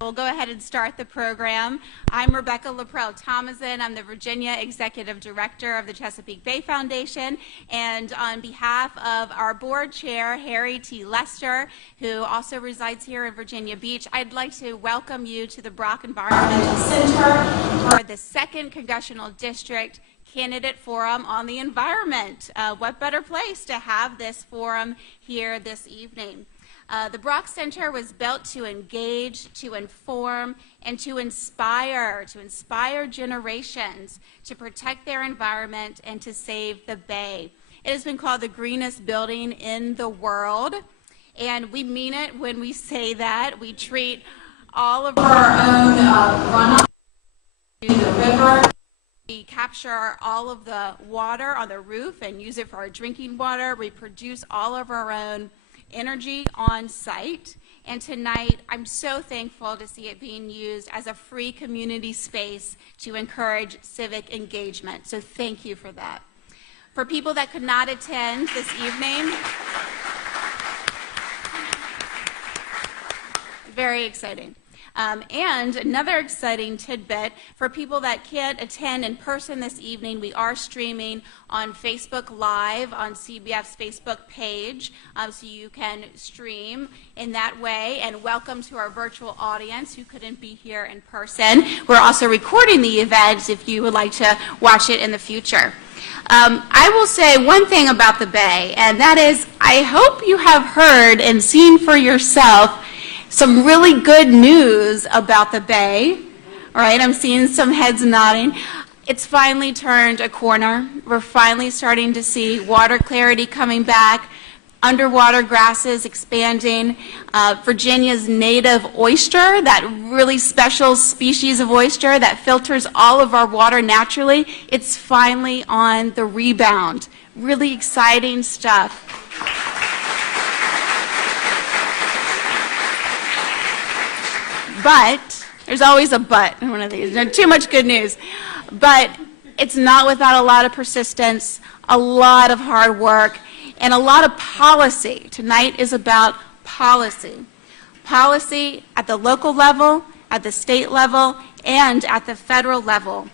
We'll go ahead and start the program. I'm Rebecca Laprelle-Thomason. I'm the Virginia Executive Director of the Chesapeake Bay Foundation, and on behalf of our board chair, Harry T. Lester, who also resides here in Virginia Beach, I'd like to welcome you to the Brock Environmental Center for the 2nd Congressional District Candidate Forum on the Environment. What better place to have this forum here this evening? The Brock Center was built to engage, to inform, and to inspire generations to protect their environment and to save the Bay. It has been called the greenest building in the world, and we mean it when we say that. We treat all of our own runoff to the river. We capture all of the water on the roof and use it for our drinking water. We produce all of our own energy on site, and tonight I'm so thankful to see it being used as a free community space to encourage civic engagement. So thank you for that. For people that could not attend this evening, very exciting. And another exciting tidbit, for people that can't attend in person this evening, we are streaming on Facebook Live on CBF's Facebook page, so you can stream in that way. And welcome to our virtual audience who couldn't be here in person. We're also recording the event if you would like to watch it in the future. I will say one thing about the Bay, and that is I hope you have heard and seen for yourself some really good news about the Bay. All right, I'm seeing some heads nodding. It's finally turned a corner. We're finally starting to see water clarity coming back, underwater grasses expanding, Virginia's native oyster, that really special species of oyster that filters all of our water naturally, it's finally on the rebound. Really exciting stuff. But, there's always a but in one of these, there's too much good news. But it's not without a lot of persistence, a lot of hard work, and a lot of policy. Tonight is about policy. Policy at the local level, at the state level, and at the federal level.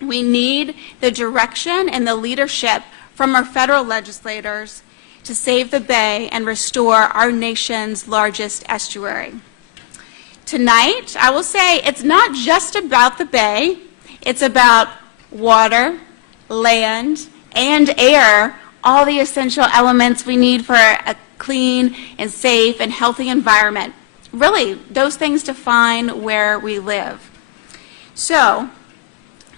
We need the direction and the leadership from our federal legislators to save the Bay and restore our nation's largest estuary. Tonight, I will say it's not just about the Bay. It's about water, land, and air, all the essential elements we need for a clean and safe and healthy environment. Really, those things define where we live. So,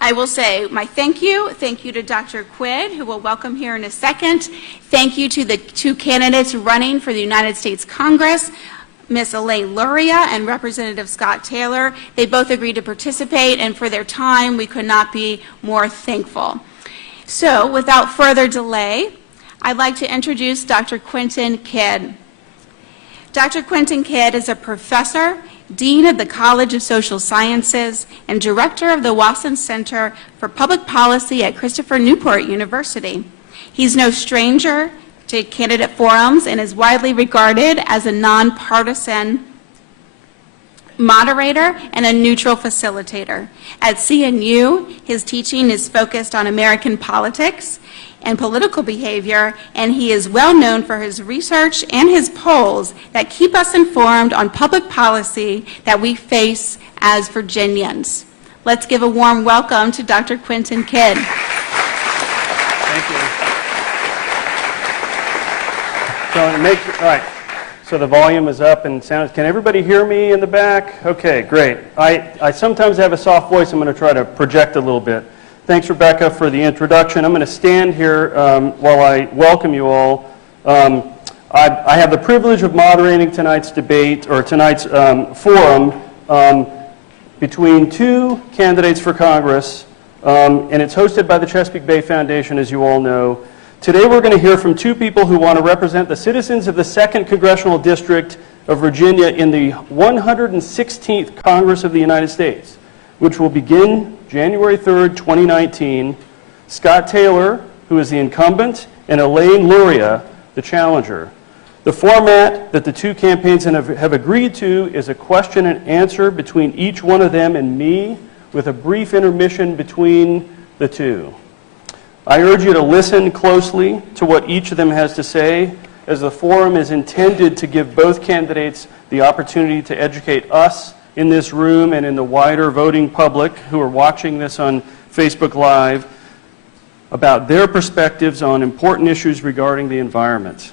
I will say my thank you to Dr. Quid, who we'll welcome here in a second. Thank you to the 2 candidates running for the United States Congress, Ms. Elaine Luria and Representative Scott Taylor. They both agreed to participate, and for their time, we could not be more thankful. So, without further delay, I'd like to introduce Dr. Quentin Kidd. Dr. Quentin Kidd is a professor, dean of the College of Social Sciences, and director of the Wasson Center for Public Policy at Christopher Newport University. He's no stranger to candidate forums and is widely regarded as a nonpartisan moderator and a neutral facilitator. At CNU, his teaching is focused on American politics and political behavior, and he is well known for his research and his polls that keep us informed on public policy that we face as Virginians. Let's give a warm welcome to Dr. Quentin Kidd. Thank you. All right, so the volume is up and sounds. Can everybody hear me in the back? Okay, great. I sometimes have a soft voice. I'm going to try to project a little bit. Thanks, Rebecca, for the introduction. I'm going to stand here while I welcome you all. I have the privilege of moderating tonight's debate, or tonight's forum, between 2 candidates for Congress, and it's hosted by the Chesapeake Bay Foundation, as you all know. Today we're going to hear from 2 people who want to represent the citizens of the 2nd Congressional District of Virginia in the 116th Congress of the United States, which will begin January 3rd, 2019. Scott Taylor, who is the incumbent, and Elaine Luria, the challenger. The format that the two campaigns have agreed to is a question and answer between each one of them and me, with a brief intermission between the two. I urge you to listen closely to what each of them has to say, as the forum is intended to give both candidates the opportunity to educate us in this room and in the wider voting public who are watching this on Facebook Live about their perspectives on important issues regarding the environment.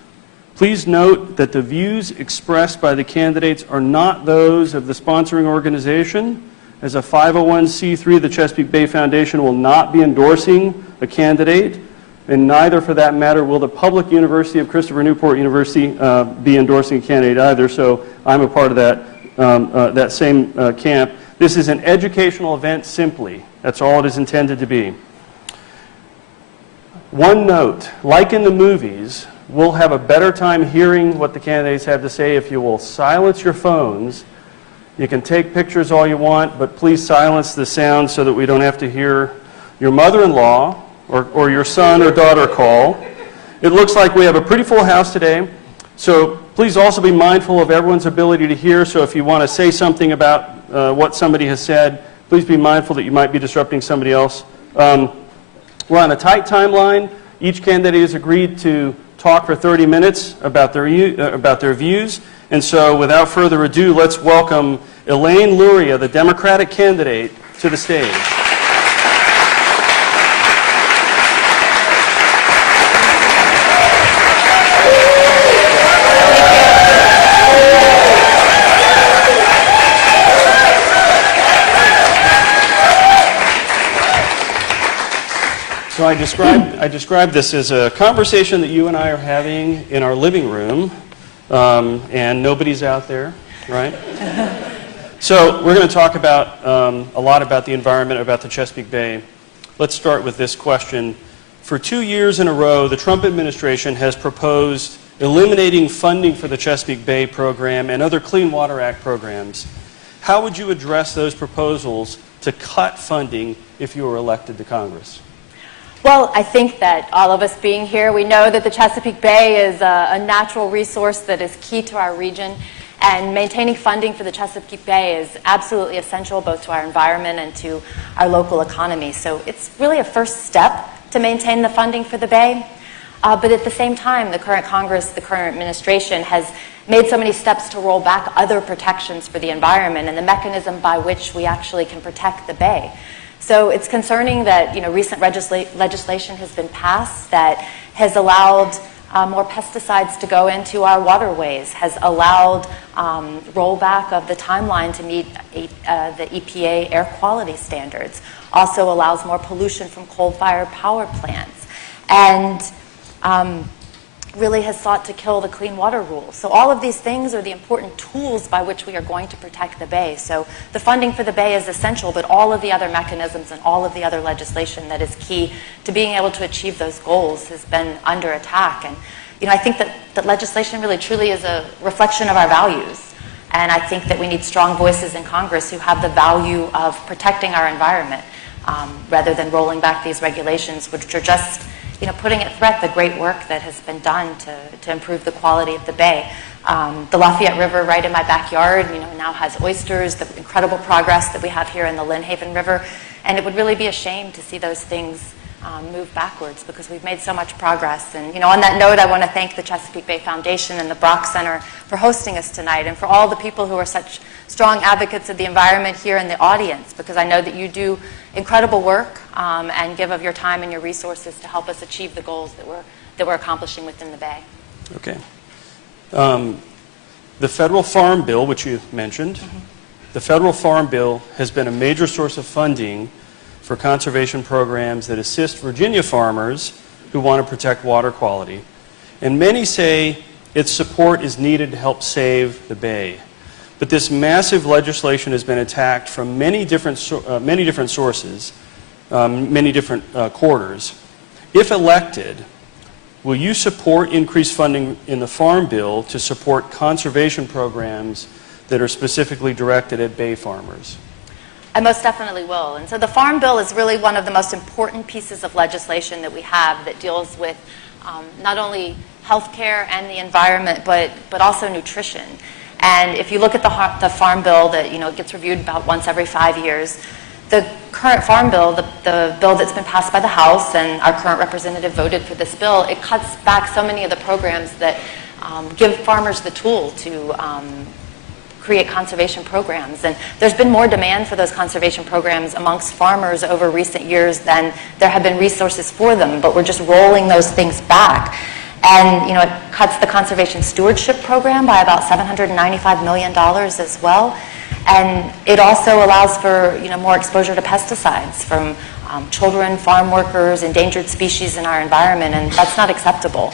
Please note that the views expressed by the candidates are not those of the sponsoring organization. As a 501c3, the Chesapeake Bay Foundation will not be endorsing a candidate, and neither, for that matter, will the Public University of Christopher Newport University be endorsing a candidate either, so I'm a part of that same camp. This is an educational event simply. That's all it is intended to be. One note, like in the movies, we'll have a better time hearing what the candidates have to say if you will silence your phones. You can take pictures all you want, but please silence the sound so that we don't have to hear your mother-in-law or your son or daughter call. It looks like we have a pretty full house today, so please also be mindful of everyone's ability to hear. So if you want to say something about what somebody has said, please be mindful that you might be disrupting somebody else. We're on a tight timeline. Each candidate has agreed to talk for 30 minutes about their views. And so without further ado, let's welcome Elaine Luria, the Democratic candidate, to the stage. So I described this as a conversation that you and I are having in our living room, and nobody's out there, right? So we're going to talk about a lot about the environment, about the Chesapeake Bay. Let's start with this question. For 2 years in a row, the Trump administration has proposed eliminating funding for the Chesapeake Bay program and other Clean Water Act programs. How would you address those proposals to cut funding if you were elected to Congress? Well, I think that all of us being here, we know that the Chesapeake Bay is a natural resource that is key to our region, and maintaining funding for the Chesapeake Bay is absolutely essential both to our environment and to our local economy. So it's really a first step to maintain the funding for the Bay. But at the same time, the current Congress, the current administration has made so many steps to roll back other protections for the environment and the mechanism by which we actually can protect the Bay. So it's concerning that recent legislation has been passed that has allowed more pesticides to go into our waterways, has allowed rollback of the timeline to meet the EPA air quality standards, also allows more pollution from coal-fired power plants, and really has sought to kill the Clean Water Rule. So all of these things are the important tools by which we are going to protect the Bay. So the funding for the Bay is essential, but all of the other mechanisms and all of the other legislation that is key to being able to achieve those goals has been under attack. And I think that legislation really truly is a reflection of our values. And I think that we need strong voices in Congress who have the value of protecting our environment rather than rolling back these regulations, which are just putting at threat the great work that has been done to improve the quality of the Bay. The Lafayette River right in my backyard, now has oysters, the incredible progress that we have here in the Lynn Haven River, and it would really be a shame to see those things move backwards because we've made so much progress. And on that note, I want to thank the Chesapeake Bay Foundation and the Brock Center for hosting us tonight, and for all the people who are such strong advocates of the environment here in the audience, because I know that you do incredible work and give of your time and your resources to help us achieve the goals that we're accomplishing within the Bay. Okay. The federal farm bill, which you mentioned, the federal farm bill has been a major source of funding for conservation programs that assist Virginia farmers who want to protect water quality. And many say its support is needed to help save the Bay. But this massive legislation has been attacked from many different sources, many different quarters. If elected, will you support increased funding in the Farm Bill to support conservation programs that are specifically directed at Bay farmers? I most definitely will. And so the Farm Bill is really one of the most important pieces of legislation that we have that deals with not only healthcare and the environment, but also nutrition. And if you look at the Farm Bill that gets reviewed about once every 5 years, the current Farm Bill, the bill that's been passed by the House, and our current representative voted for this bill, it cuts back so many of the programs that give farmers the tool to create conservation programs. And there's been more demand for those conservation programs amongst farmers over recent years than there have been resources for them, but we're just rolling those things back. And it cuts the conservation stewardship program by about $795 million as well. And it also allows for more exposure to pesticides from children, farm workers, endangered species in our environment, and that's not acceptable.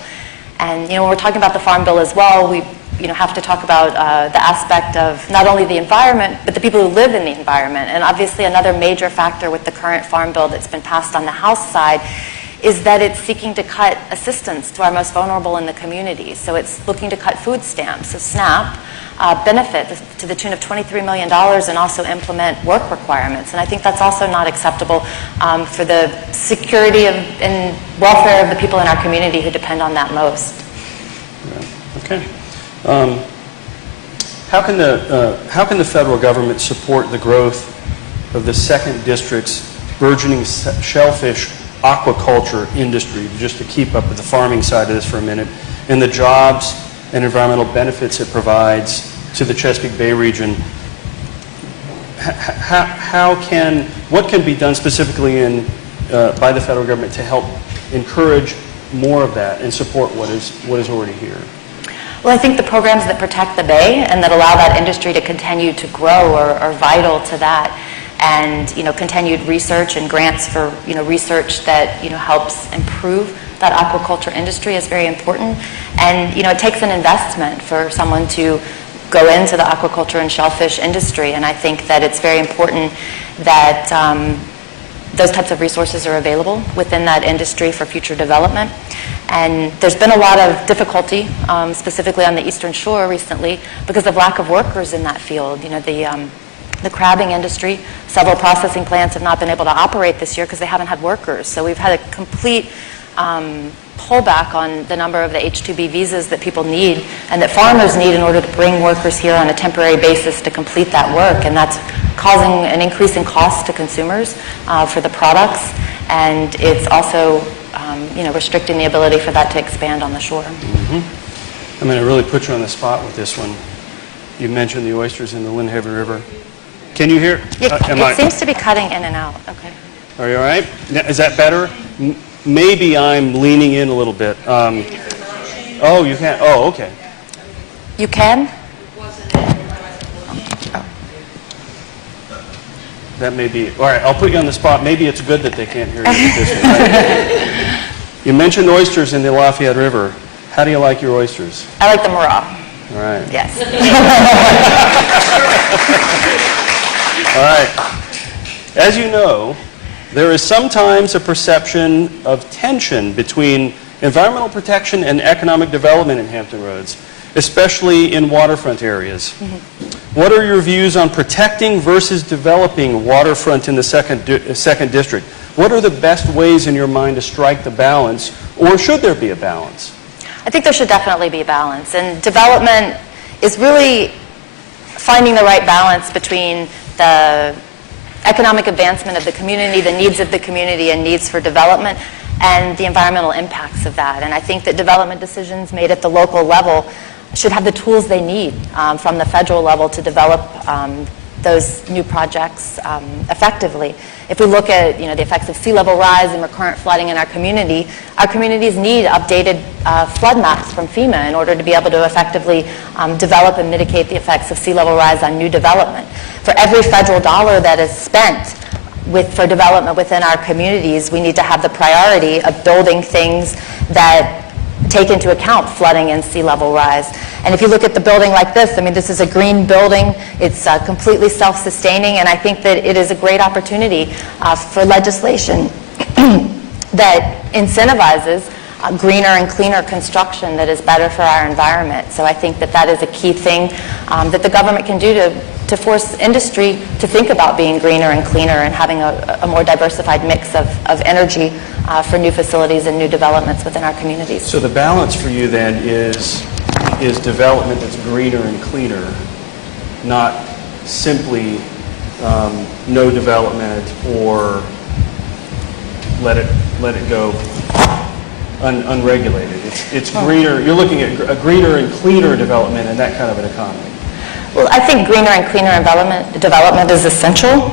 And when we're talking about the Farm Bill as well, we have to talk about the aspect of not only the environment, but the people who live in the environment. And obviously another major factor with the current Farm Bill that's been passed on the House side is that it's seeking to cut assistance to our most vulnerable in the community. So it's looking to cut food stamps, so SNAP, benefit to the tune of $23 million, and also implement work requirements. And I think that's also not acceptable for the security and welfare of the people in our community who depend on that most. Yeah. Okay. How can the federal government support the growth of the 2nd District's burgeoning shellfish aquaculture industry, just to keep up with the farming side of this for a minute, and the jobs and environmental benefits it provides to the Chesapeake Bay region? What can be done specifically by the federal government to help encourage more of that and support what is already here? Well, I think the programs that protect the Bay and that allow that industry to continue to grow are vital to that. And continued research and grants for research that helps improve that aquaculture industry is very important. And it takes an investment for someone to go into the aquaculture and shellfish industry. And I think that it's very important that those types of resources are available within that industry for future development. And there's been a lot of difficulty, specifically on the Eastern Shore recently, because of lack of workers in that field. The crabbing industry, several processing plants have not been able to operate this year because they haven't had workers. So we've had a complete pullback on the number of the H-2B visas that people need and that farmers need in order to bring workers here on a temporary basis to complete that work. And that's causing an increase in cost to consumers for the products. And it's also restricting the ability for that to expand on the shore. Mm-hmm. I'm going to really put you on the spot with this one. You mentioned the oysters in the Lynnhaven River. Can you hear? It seems to be cutting in and out. Okay. Are you all right? Is that better? Maybe I'm leaning in a little bit. Oh, you can. Oh, okay. You can? That may be. All right, I'll put you on the spot. Maybe it's good that they can't hear you with this one. Right? You mentioned oysters in the Lafayette River. How do you like your oysters? I like them raw. All right. Yes. All right. As you know, there is sometimes a perception of tension between environmental protection and economic development in Hampton Roads, especially in waterfront areas. Mm-hmm. What are your views on protecting versus developing waterfront in the second district? What are the best ways in your mind to strike the balance, or should there be a balance? I think there should definitely be a balance. And development is really finding the right balance between the economic advancement of the community, the needs of the community and needs for development, and the environmental impacts of that. And I think that development decisions made at the local level should have the tools they need from the federal level to develop those new projects effectively. If we look at the effects of sea level rise and recurrent flooding in our communities need updated flood maps from FEMA in order to be able to effectively develop and mitigate the effects of sea level rise on new development. For every federal dollar that is spent for development within our communities, we need to have the priority of building things that take into account flooding and sea level rise. And if you look at the building like this, I mean, this is a green building. It's completely self-sustaining, and I think that it is a great opportunity for legislation that incentivizes greener and cleaner construction that is better for our environment. So I think that that is a key thing that the government can do to to force industry to think about being greener and cleaner and having a more diversified mix of energy for new facilities and new developments within our communities. So the balance for you then is development that's greener and cleaner, not simply no development or let it go unregulated. It's greener. You're looking at a greener and cleaner development and that kind of an economy. Well, I think greener and cleaner development is essential.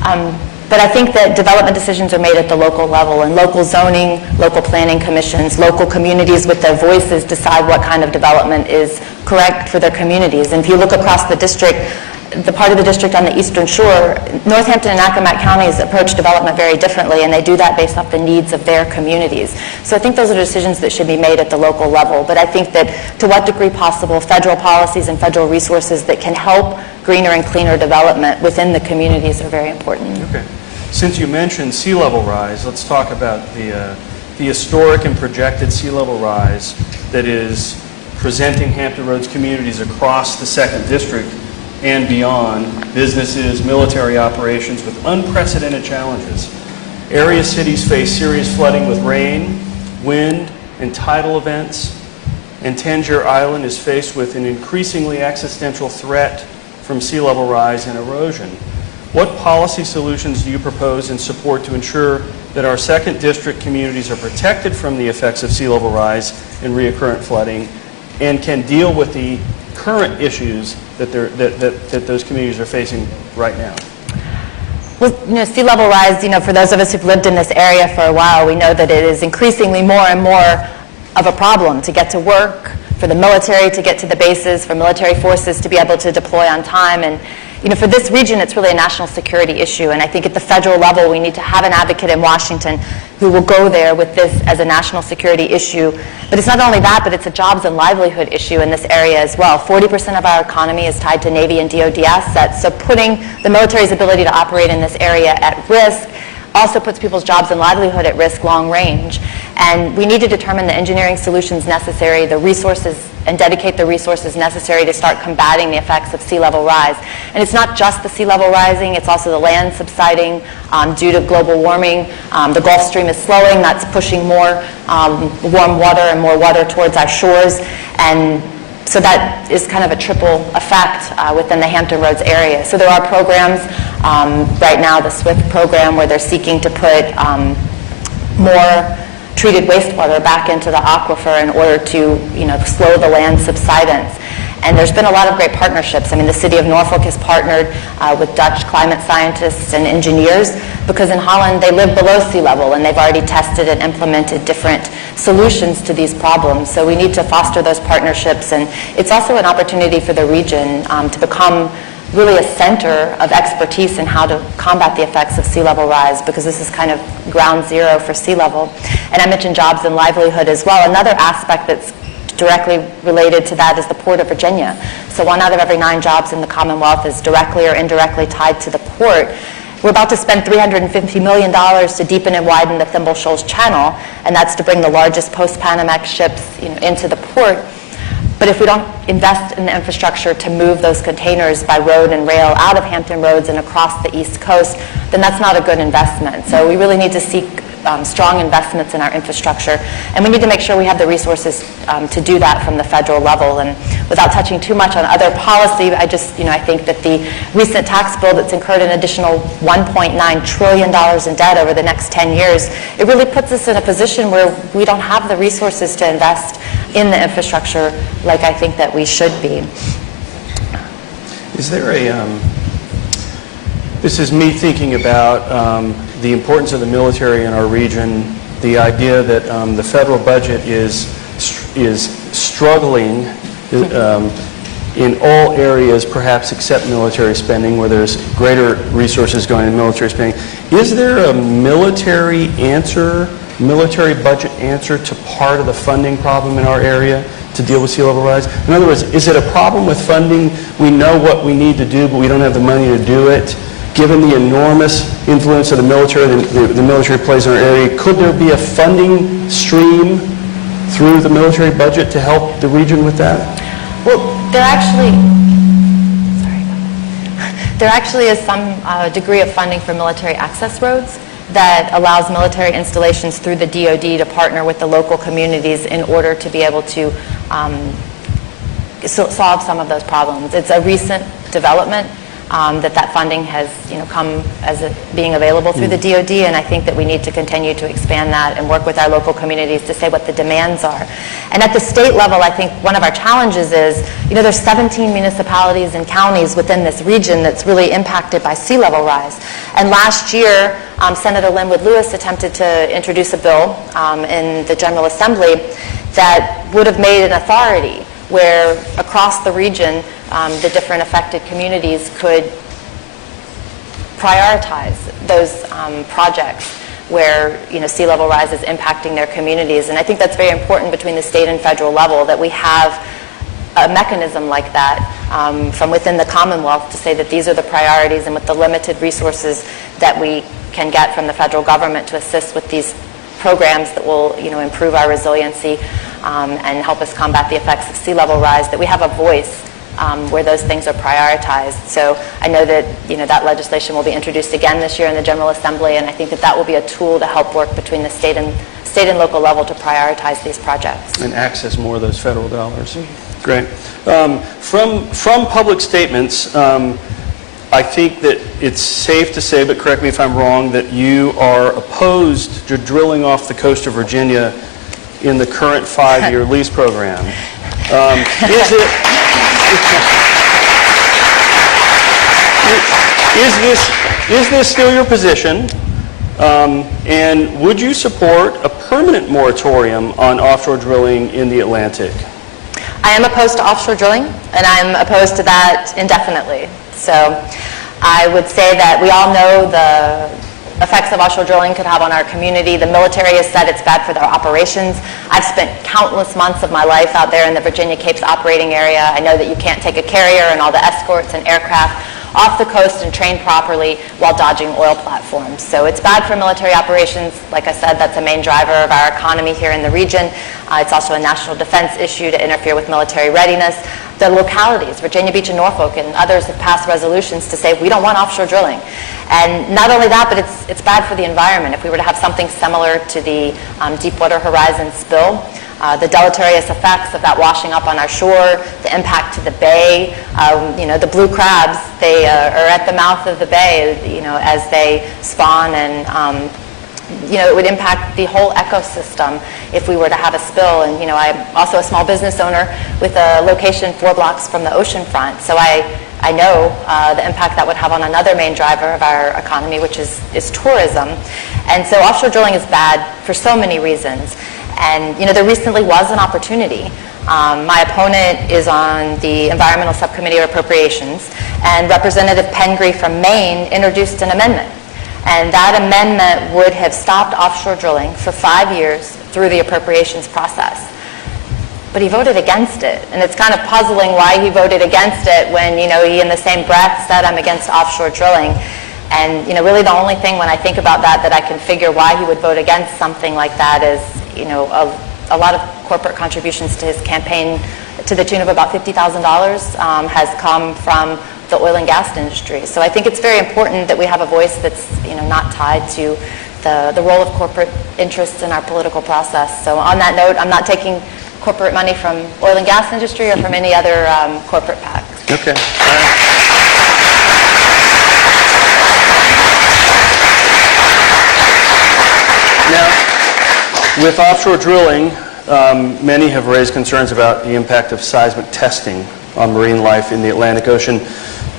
But I think that development decisions are made at the local level, and local zoning, local planning commissions, local communities with their voices decide what kind of development is correct for their communities. And if you look across the district, the part of the district on the Eastern Shore, Northampton and Accomack counties approach development very differently, and they do that based off the needs of their communities. So I think those are decisions that should be made at the local level. But I think that to what degree possible, federal policies and federal resources that can help greener and cleaner development within the communities are very important. Okay. Since you mentioned sea level rise, let's talk about the historic and projected sea level rise that is presenting Hampton Roads communities across the 2nd District and beyond, businesses, military operations with unprecedented challenges. Area cities face serious flooding with rain, wind, and tidal events, and Tangier Island is faced with an increasingly existential threat from sea level rise and erosion. What policy solutions do you propose and support to ensure that our 2nd District communities are protected from the effects of sea level rise and recurrent flooding and can deal with the current issues that those communities are facing right now? Well, sea level rise, for those of us who've lived in this area for a while, we know that it is increasingly more and more of a problem to get to work, for the military to get to the bases, for military forces to be able to deploy on time. And for this region, it's really a national security issue. And I think at the federal level, we need to have an advocate in Washington who will go there with this as a national security issue. But it's not only that, but it's a jobs and livelihood issue in this area as well. 40% of our economy is tied to Navy and DoD assets. So putting the military's ability to operate in this area at risk also puts people's jobs and livelihood at risk long range. And we need to determine the engineering solutions necessary, the resources, and dedicate the resources necessary to start combating the effects of sea level rise. And it's not just the sea level rising, it's also the land subsiding due to global warming. The Gulf Stream is slowing, that's pushing more warm water and more water towards our shores. And so that is kind of a triple effect within the Hampton Roads area. So there are programs right now, the SWIFT program, where they're seeking to put more treated wastewater back into the aquifer in order to, slow the land subsidence. And there's been a lot of great partnerships. I mean, the city of Norfolk has partnered with Dutch climate scientists and engineers because in Holland they live below sea level and they've already tested and implemented different solutions to these problems. So we need to foster those partnerships, and it's also an opportunity for the region to become really a center of expertise in how to combat the effects of sea level rise, because this is kind of ground zero for sea level. And I mentioned jobs and livelihood as well. Another aspect that's directly related to that is the Port of Virginia. So 1 out of every 9 jobs in the Commonwealth is directly or indirectly tied to the port. We're about to spend $350 million to deepen and widen the Thimble Shoals Channel, and that's to bring the largest post-Panamax ships into the port. But if we don't invest in the infrastructure to move those containers by road and rail out of Hampton Roads and across the East Coast, then that's not a good investment. So we really need to seek strong investments in our infrastructure, and we need to make sure we have the resources to do that from the federal level. And without touching too much on other policy, I think that the recent tax bill that's incurred an additional $1.9 trillion in debt over the next 10 years, it really puts us in a position where we don't have the resources to invest in the infrastructure like I think that we should be. Is there this is me thinking about the importance of the military in our region, the idea that the federal budget is struggling in all areas, perhaps except military spending, where there's greater resources going into military spending. Is there a military budget answer to part of the funding problem in our area to deal with sea level rise? In other words, is it a problem with funding? We know what we need to do, but we don't have the money to do it. Given the enormous influence of the military, the military plays in our area, could there be a funding stream through the military budget to help the region with that? Well, there actually, There actually is some degree of funding for military access roads that allows military installations through the DoD to partner with the local communities in order to be able to solve some of those problems. It's a recent development that funding has come as being available through the DoD, and I think that we need to continue to expand that and work with our local communities to say what the demands are. And at the state level, I think one of our challenges is, there's 17 municipalities and counties within this region that's really impacted by sea level rise. And last year, Senator Linwood Lewis attempted to introduce a bill in the General Assembly that would have made an authority where across the region, the different affected communities could prioritize those projects where sea level rise is impacting their communities. And I think that's very important between the state and federal level, that we have a mechanism like that from within the Commonwealth to say that these are the priorities, and with the limited resources that we can get from the federal government to assist with these programs that will improve our resiliency and help us combat the effects of sea level rise, that we have a voice where those things are prioritized. So I know that that legislation will be introduced again this year in the General Assembly, and I think that that will be a tool to help work between the state and local level to prioritize these projects. And access more of those federal dollars. Great. From public statements, I think that it's safe to say, but correct me if I'm wrong, that you are opposed to drilling off the coast of Virginia in the current 5-year lease program. Is this still your position? And would you support a permanent moratorium on offshore drilling in the Atlantic? I am opposed to offshore drilling, and I'm opposed to that indefinitely. So I would say that we all know the effects of offshore drilling could have on our community. The military has said it's bad for their operations. I've spent countless months of my life out there in the Virginia Capes operating area. I know that you can't take a carrier and all the escorts and aircraft off the coast and train properly while dodging oil platforms. So it's bad for military operations. Like I said, that's a main driver of our economy here in the region. It's also a national defense issue to interfere with military readiness. The localities, Virginia Beach and Norfolk and others, have passed resolutions to say we don't want offshore drilling. And not only that, but it's bad for the environment. If we were to have something similar to the Deepwater Horizon spill, the deleterious effects of that washing up on our shore, the impact to the bay, the blue crabs, they are at the mouth of the bay, as they spawn, and it would impact the whole ecosystem if we were to have a spill. And I'm also a small business owner with a location 4 blocks from the ocean front, so I know the impact that would have on another main driver of our economy, which is tourism. And so offshore drilling is bad for so many reasons. And there recently was an opportunity. My opponent is on the Environmental Subcommittee of Appropriations, and Representative Pengree from Maine introduced an amendment. And that amendment would have stopped offshore drilling for 5 years through the appropriations process. But he voted against it, and it's kind of puzzling why he voted against it when he in the same breath said I'm against offshore drilling. And really the only thing when I think about that I can figure why he would vote against something like that is a lot of corporate contributions to his campaign to the tune of about $50,000 has come from the oil and gas industry. So I think it's very important that we have a voice that's not tied to the role of corporate interests in our political process. So on that note, I'm not taking corporate money from oil and gas industry or from any other corporate PAC. Okay. Now, with offshore drilling, many have raised concerns about the impact of seismic testing on marine life in the Atlantic Ocean.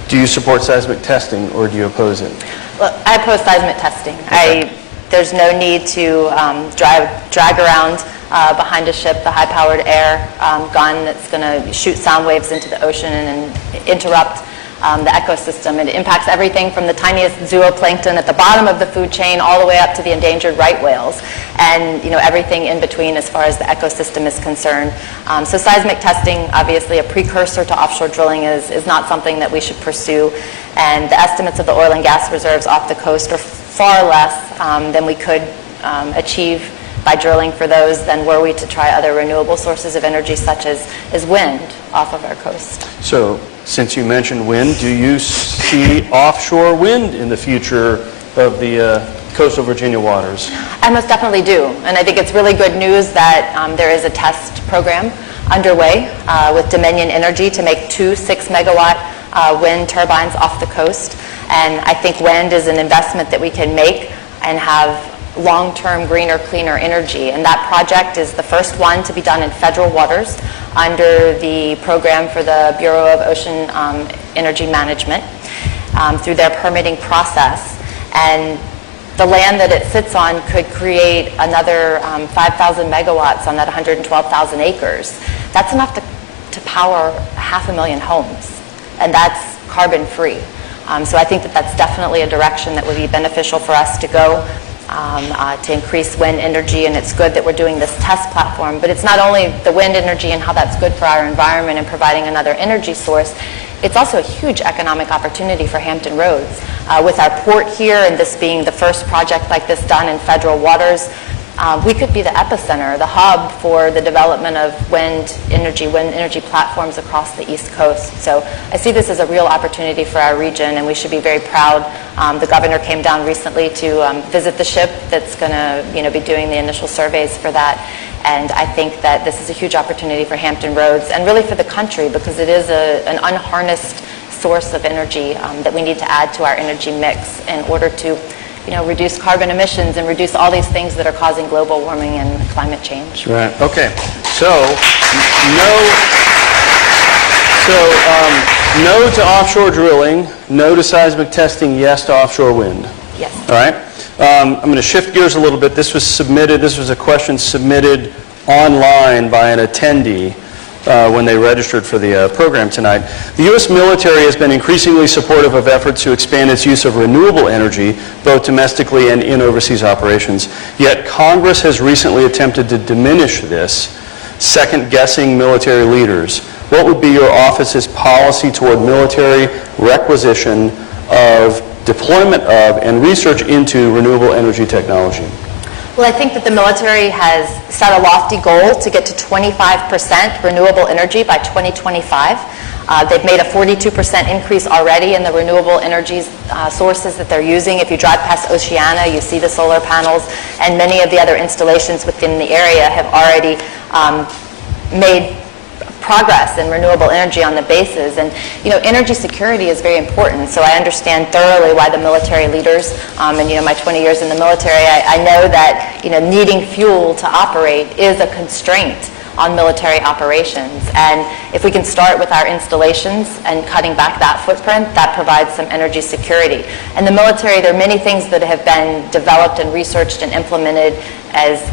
Do you support seismic testing, or do you oppose it? Well, I oppose seismic testing. Okay. There's no need to drag around behind a ship the high-powered air gun that's going to shoot sound waves into the ocean and interrupt the ecosystem. It impacts everything from the tiniest zooplankton at the bottom of the food chain all the way up to the endangered right whales, and everything in between as far as the ecosystem is concerned. So seismic testing, obviously a precursor to offshore drilling, is not something that we should pursue. And the estimates of the oil and gas reserves off the coast are far less than we could achieve by drilling for those than were we to try other renewable sources of energy such as wind off of our coast. So, since you mentioned wind, do you see offshore wind in the future of the coastal Virginia waters? I most definitely do, and I think it's really good news that there is a test program underway with Dominion Energy to make 2 6-megawatt wind turbines off the coast. And I think wind is an investment that we can make and have long-term greener, cleaner energy. And that project is the first one to be done in federal waters under the program for the Bureau of Ocean Energy Management through their permitting process. And the land that it sits on could create another 5,000 megawatts on that 112,000 acres. That's enough to power 500,000 homes, and that's carbon-free. So I think that that's definitely a direction that would be beneficial for us to go to increase wind energy, and it's good that we're doing this test platform. But it's not only the wind energy and how that's good for our environment and providing another energy source, it's also a huge economic opportunity for Hampton Roads. With our port here and this being the first project like this done in federal waters, we could be the epicenter, the hub for the development of wind energy platforms across the East Coast. So I see this as a real opportunity for our region, and we should be very proud. The governor came down recently to visit the ship that's going to be doing the initial surveys for that. And I think that this is a huge opportunity for Hampton Roads and really for the country, because it is an unharnessed source of energy that we need to add to our energy mix in order to reduce carbon emissions and reduce all these things that are causing global warming and climate change. Right. Okay. So, no to offshore drilling, no to seismic testing, yes to offshore wind. Yes. All right. I'm going to shift gears a little bit. This was a question submitted online by an attendee when they registered for the program tonight. The U.S. military has been increasingly supportive of efforts to expand its use of renewable energy, both domestically and in overseas operations. Yet Congress has recently attempted to diminish this, second-guessing military leaders. What would be your office's policy toward military requisition of, deployment of, and research into renewable energy technology? Well, I think that the military has set a lofty goal to get to 25% renewable energy by 2025. They've made a 42% increase already in the renewable energy sources that they're using. If you drive past Oceana, you see the solar panels, and many of the other installations within the area have already made progress in renewable energy on the bases. And energy security is very important, so I understand thoroughly why the military leaders, and my 20 years in the military, I know that needing fuel to operate is a constraint on military operations. And if we can start with our installations and cutting back that footprint, that provides some energy security. And the military, there are many things that have been developed and researched and implemented as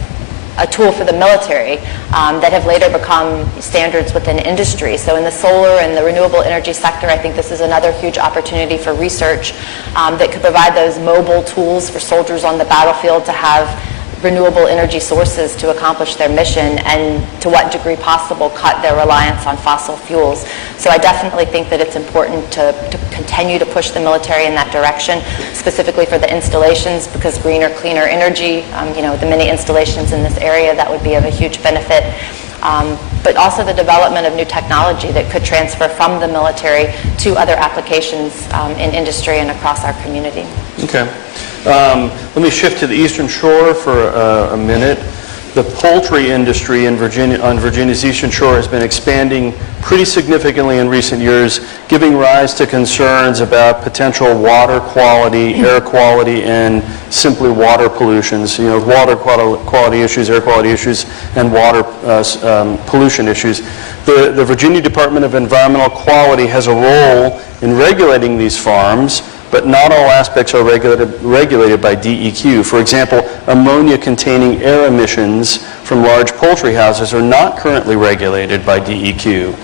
a tool for the military that have later become standards within industry. So in the solar and the renewable energy sector, I think this is another huge opportunity for research that could provide those mobile tools for soldiers on the battlefield to have renewable energy sources to accomplish their mission, and to what degree possible cut their reliance on fossil fuels. So I definitely think that it's important to continue to push the military in that direction, specifically for the installations, because greener, cleaner energy, the many installations in this area, that would be of a huge benefit. But also the development of new technology that could transfer from the military to other applications in industry and across our community. Okay. Let me shift to the Eastern Shore for a minute. The poultry industry in on Virginia's Eastern Shore has been expanding pretty significantly in recent years, giving rise to concerns about potential water quality, air quality, and simply water pollutions. Water quality issues, air quality issues, and water pollution issues. The Virginia Department of Environmental Quality has a role in regulating these farms, but not all aspects are regulated by DEQ. For example, ammonia-containing air emissions from large poultry houses are not currently regulated by DEQ.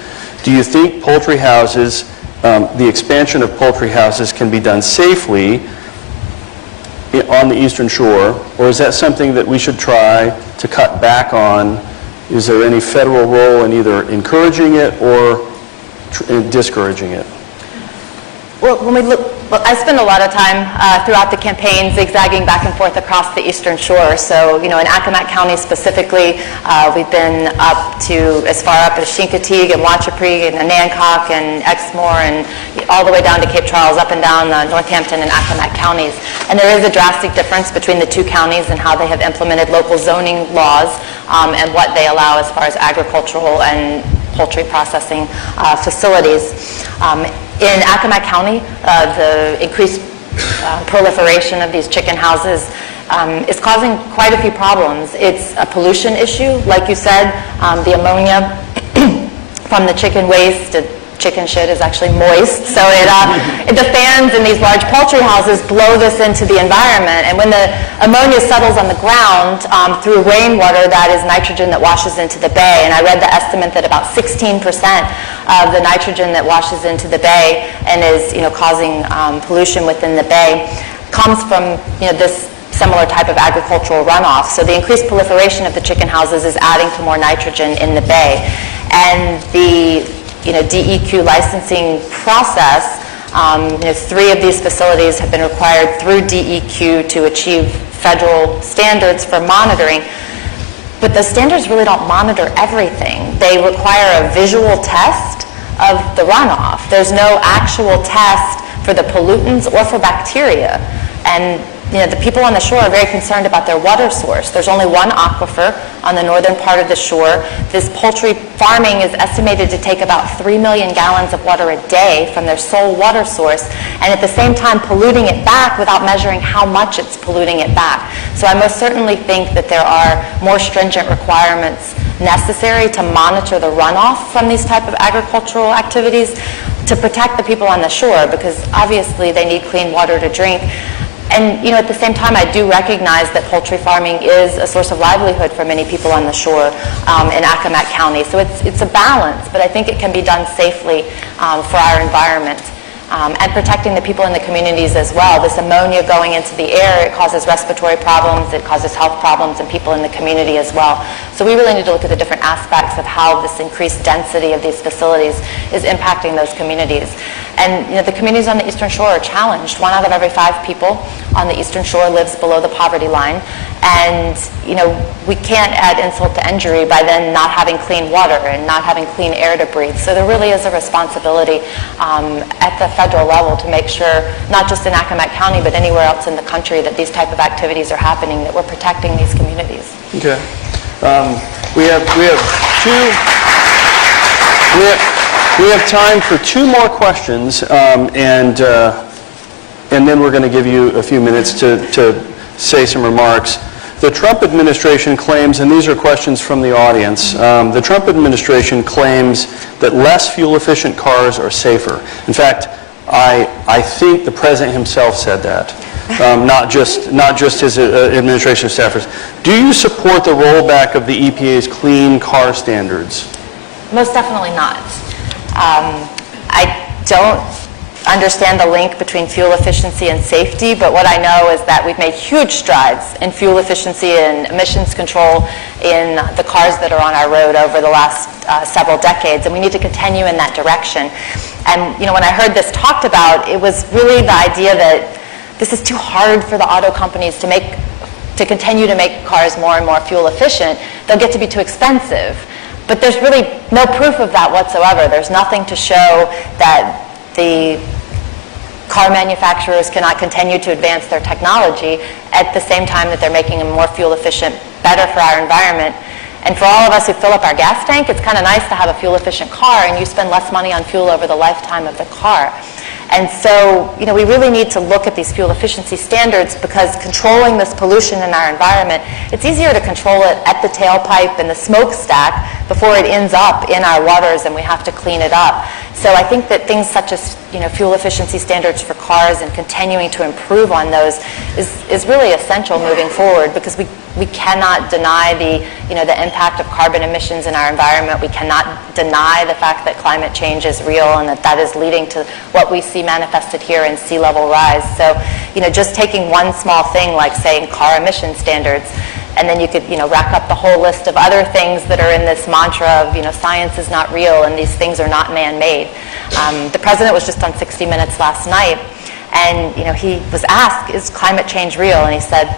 Do you think poultry houses, the expansion of poultry houses can be done safely on the Eastern Shore, or is that something that we should try to cut back on? Is there any federal role in either encouraging it or discouraging it? Well, I spend a lot of time throughout the campaign zigzagging back and forth across the Eastern Shore. So, in Accomack County specifically, we've been up to as far up as Chincoteague and Wachapreague and Nancock and Exmoor and all the way down to Cape Charles, up and down Northampton and Accomack counties. And there is a drastic difference between the two counties and how they have implemented local zoning laws and what they allow as far as agricultural and poultry processing facilities. In Accomack County, the increased proliferation of these chicken houses is causing quite a few problems. It's a pollution issue, like you said. The ammonia from the chicken waste, chicken shit is actually moist, so the fans in these large poultry houses blow this into the environment, and when the ammonia settles on the ground through rainwater, that is nitrogen that washes into the bay. And I read the estimate that about 16% of the nitrogen that washes into the bay and is causing pollution within the bay comes from this similar type of agricultural runoff. So the increased proliferation of the chicken houses is adding to more nitrogen in the bay, and the DEQ licensing process, 3 of these facilities have been required through DEQ to achieve federal standards for monitoring. But the standards really don't monitor everything. They require a visual test of the runoff. There's no actual test for the pollutants or for bacteria. And the people on the shore are very concerned about their water source. There's only one aquifer on the northern part of the shore. This poultry farming is estimated to take about 3 million gallons of water a day from their sole water source, and at the same time polluting it back without measuring how much it's polluting it back. So I most certainly think that there are more stringent requirements necessary to monitor the runoff from these type of agricultural activities to protect the people on the shore, because obviously they need clean water to drink. And at the same time, I do recognize that poultry farming is a source of livelihood for many people on the shore in Accomack County. So it's a balance, but I think it can be done safely for our environment. And protecting the people in the communities as well. This ammonia going into the air, it causes respiratory problems, it causes health problems in people in the community as well. So we really need to look at the different aspects of how this increased density of these facilities is impacting those communities. And the communities on the Eastern Shore are challenged. 1 out of every 5 people on the Eastern Shore lives below the poverty line. And we can't add insult to injury by then not having clean water and not having clean air to breathe. So there really is a responsibility at the federal level to make sure, not just in Accomack County, but anywhere else in the country, that these type of activities are happening, that we're protecting these communities. Okay. We have time for 2 more questions, and then we're going to give you a few minutes to say some remarks. The Trump administration claims, and these are questions from the audience, the Trump administration claims that less fuel-efficient cars are safer. In fact, I think the president himself said that, not just his administration staffers. Do you support the rollback of the EPA's clean car standards? Most definitely not. I don't understand the link between fuel efficiency and safety, but what I know is that we've made huge strides in fuel efficiency and emissions control in the cars that are on our road over the last several decades, and we need to continue in that direction. And when I heard this talked about, it was really the idea that this is too hard for the auto companies to continue to make cars more and more fuel efficient. They'll get to be too expensive. But there's really no proof of that whatsoever. There's nothing to show that the car manufacturers cannot continue to advance their technology at the same time that they're making them more fuel efficient, better for our environment. And for all of us who fill up our gas tank, it's kind of nice to have a fuel efficient car, and you spend less money on fuel over the lifetime of the car. And so, we really need to look at these fuel efficiency standards, because controlling this pollution in our environment, it's easier to control it at the tailpipe and the smokestack before it ends up in our waters and we have to clean it up. So I think that things such as fuel efficiency standards for cars and continuing to improve on those is really essential moving forward, because we cannot deny the impact of carbon emissions in our environment. We cannot deny the fact that climate change is real and that is leading to what we see manifested here in sea level rise. So just taking one small thing like saying car emission standards And then you could, rack up the whole list of other things that are in this mantra of, science is not real and these things are not man-made. The president was just on 60 Minutes last night, and, he was asked, is climate change real? And he said,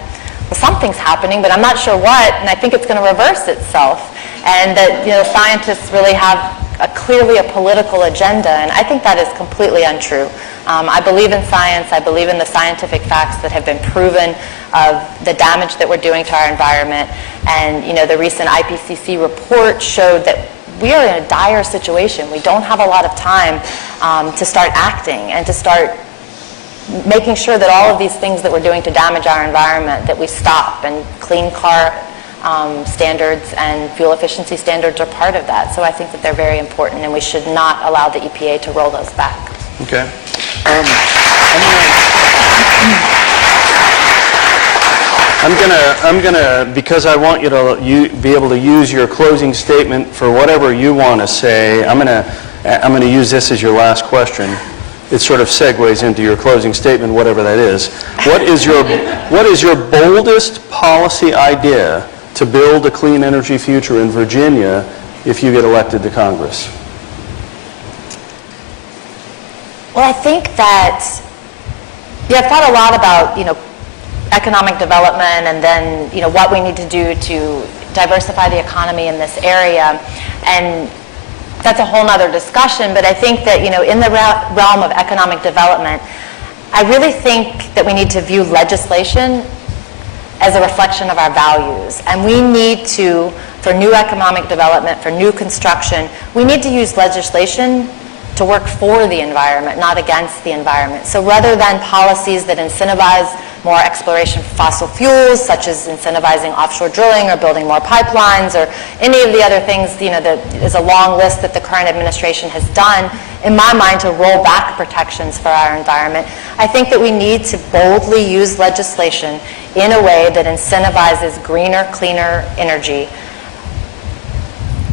well, something's happening, but I'm not sure what, and I think it's going to reverse itself. And that, scientists really have clearly a political agenda, and I think that is completely untrue. I believe in science. I believe in the scientific facts that have been proven of the damage that we're doing to our environment. And, the recent IPCC report showed that we are in a dire situation. We don't have a lot of time to start acting and to start making sure that all of these things that we're doing to damage our environment, that we stop, and clean car standards and fuel efficiency standards are part of that. So I think that they're very important, and we should not allow the EPA to roll those back. Okay. I'm gonna, because I want you to be able to use your closing statement for whatever you want to say. I'm gonna use this as your last question. It sort of segues into your closing statement, whatever that is. What is your boldest policy idea to build a clean energy future in Virginia if you get elected to Congress? Well, I think that, I've thought a lot about, economic development and then, what we need to do to diversify the economy in this area. And that's a whole nother discussion, but I think that, in the realm of economic development, I really think that we need to view legislation as a reflection of our values. And we need to, for new economic development, for new construction, we need to use legislation to work for the environment, not against the environment. So rather than policies that incentivize more exploration of fossil fuels, such as incentivizing offshore drilling or building more pipelines or any of the other things, that is a long list that the current administration has done, in my mind, to roll back protections for our environment, I think that we need to boldly use legislation in a way that incentivizes greener, cleaner energy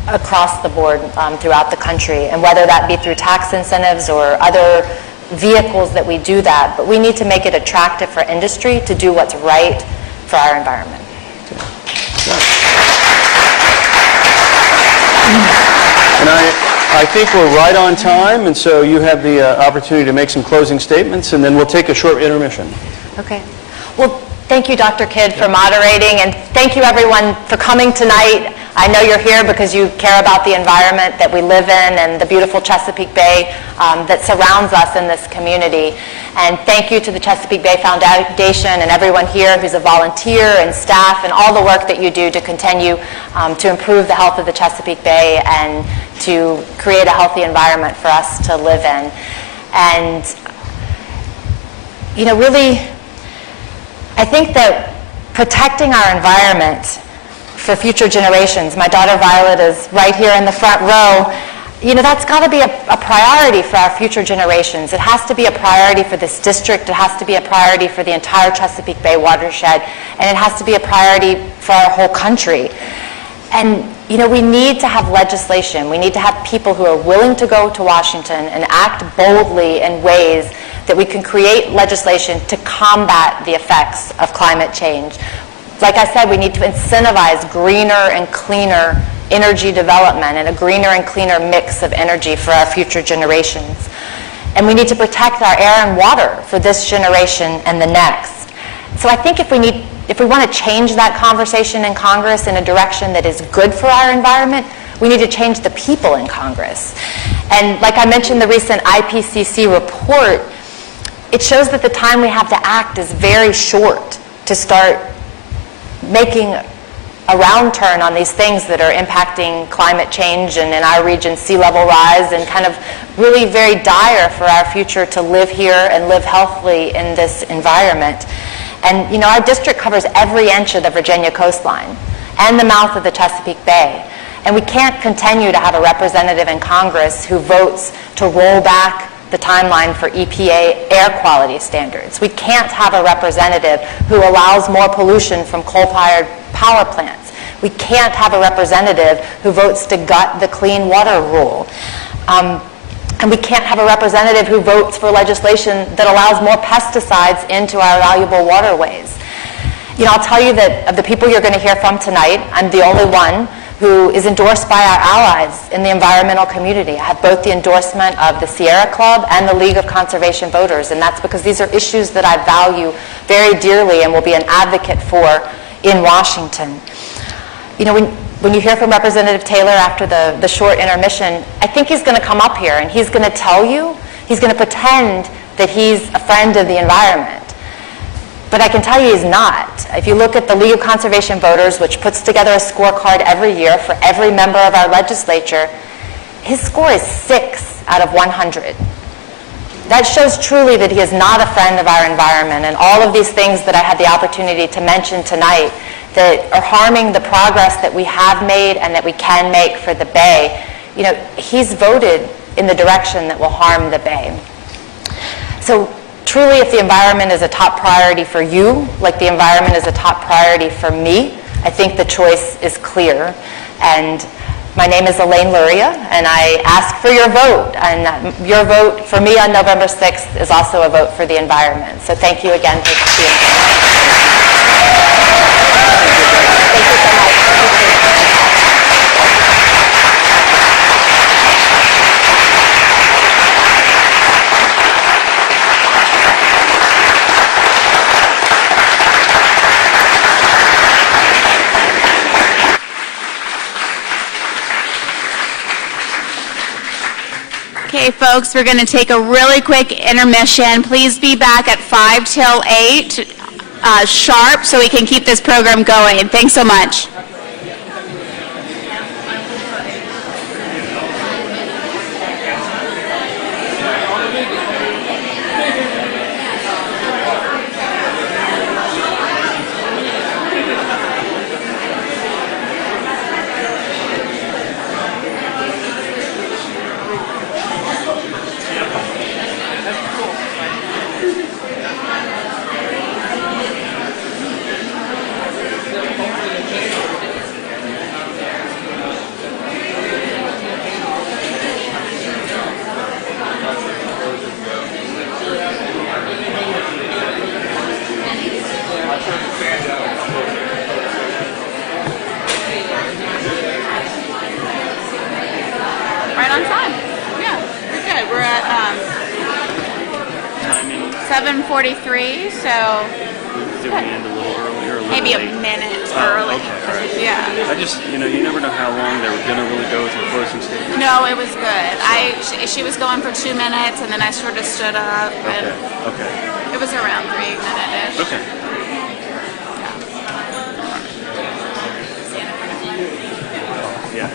across the board throughout the country, and whether that be through tax incentives or other vehicles that we do that, but we need to make it attractive for industry to do what's right for our environment. And I think we're right on time, and so you have the opportunity to make some closing statements, and then we'll take a short intermission. Okay. Well, thank you, Dr. Kidd, for moderating, and thank you, everyone, for coming tonight. I know you're here because you care about the environment that we live in and the beautiful Chesapeake Bay that surrounds us in this community. And thank you to the Chesapeake Bay Foundation and everyone here who's a volunteer and staff and all the work that you do to continue to improve the health of the Chesapeake Bay and to create a healthy environment for us to live in. And, really, I think that protecting our environment for future generations, my daughter Violet is right here in the front row, that's got to be a priority for our future generations. It has to be a priority for this district. It has to be a priority for the entire Chesapeake Bay watershed, and it has to be a priority for our whole country. And, we need to have legislation. We need to have people who are willing to go to Washington and act boldly in ways that we can create legislation to combat the effects of climate change. Like I said, we need to incentivize greener and cleaner energy development and a greener and cleaner mix of energy for our future generations. And we need to protect our air and water for this generation and the next. So I think if we want to change that conversation in Congress in a direction that is good for our environment, we need to change the people in Congress. And like I mentioned, the recent IPCC report, it shows that the time we have to act is very short to start making a round turn on these things that are impacting climate change and in our region sea level rise, and kind of really very dire for our future to live here and live healthily in this environment. And our district covers every inch of the Virginia coastline and the mouth of the Chesapeake Bay. And we can't continue to have a representative in Congress who votes to roll back the timeline for EPA air quality standards. We can't have a representative who allows more pollution from coal-fired power plants. We can't have a representative who votes to gut the clean water rule. And we can't have a representative who votes for legislation that allows more pesticides into our valuable waterways. You know, I'll tell you that of the people you're going to hear from tonight, I'm the only one who is endorsed by our allies in the environmental community. I have both the endorsement of the Sierra Club and the League of Conservation Voters, and that's because these are issues that I value very dearly and will be an advocate for in Washington. You know, when you hear from Representative Taylor after the short intermission, I think he's going to come up here and he's going to tell you, he's going to pretend that he's a friend of the environment. But I can tell you he's not. If you look at the League of Conservation Voters, which puts together a scorecard every year for every member of our legislature, his score is 6 out of 100. That shows truly that he is not a friend of our environment, and all of these things that I had the opportunity to mention tonight that are harming the progress that we have made and that we can make for the Bay, you know, he's voted in the direction that will harm the Bay. So truly, if the environment is a top priority for you, like the environment is a top priority for me, I think the choice is clear. And my name is Elaine Luria, and I ask for your vote. And your vote for me on November 6th is also a vote for the environment. So thank you again for being here. Thank you so much. Okay, folks, we're going to take a really quick intermission. Please be back at 5 till 8 sharp so we can keep this program going. Thanks so much. Right on time. Yeah, we're good. We're at 7:43, so Did we end a little earlier, a little maybe late? a minute Oh, early. okay, all right. Yeah. I just, you know, you never know how long they were going to really go with their closing statement. No, it was good. She was going for 2 minutes, and then I sort of stood up, and Okay. it was around 3 minutes-ish. Okay. Yeah.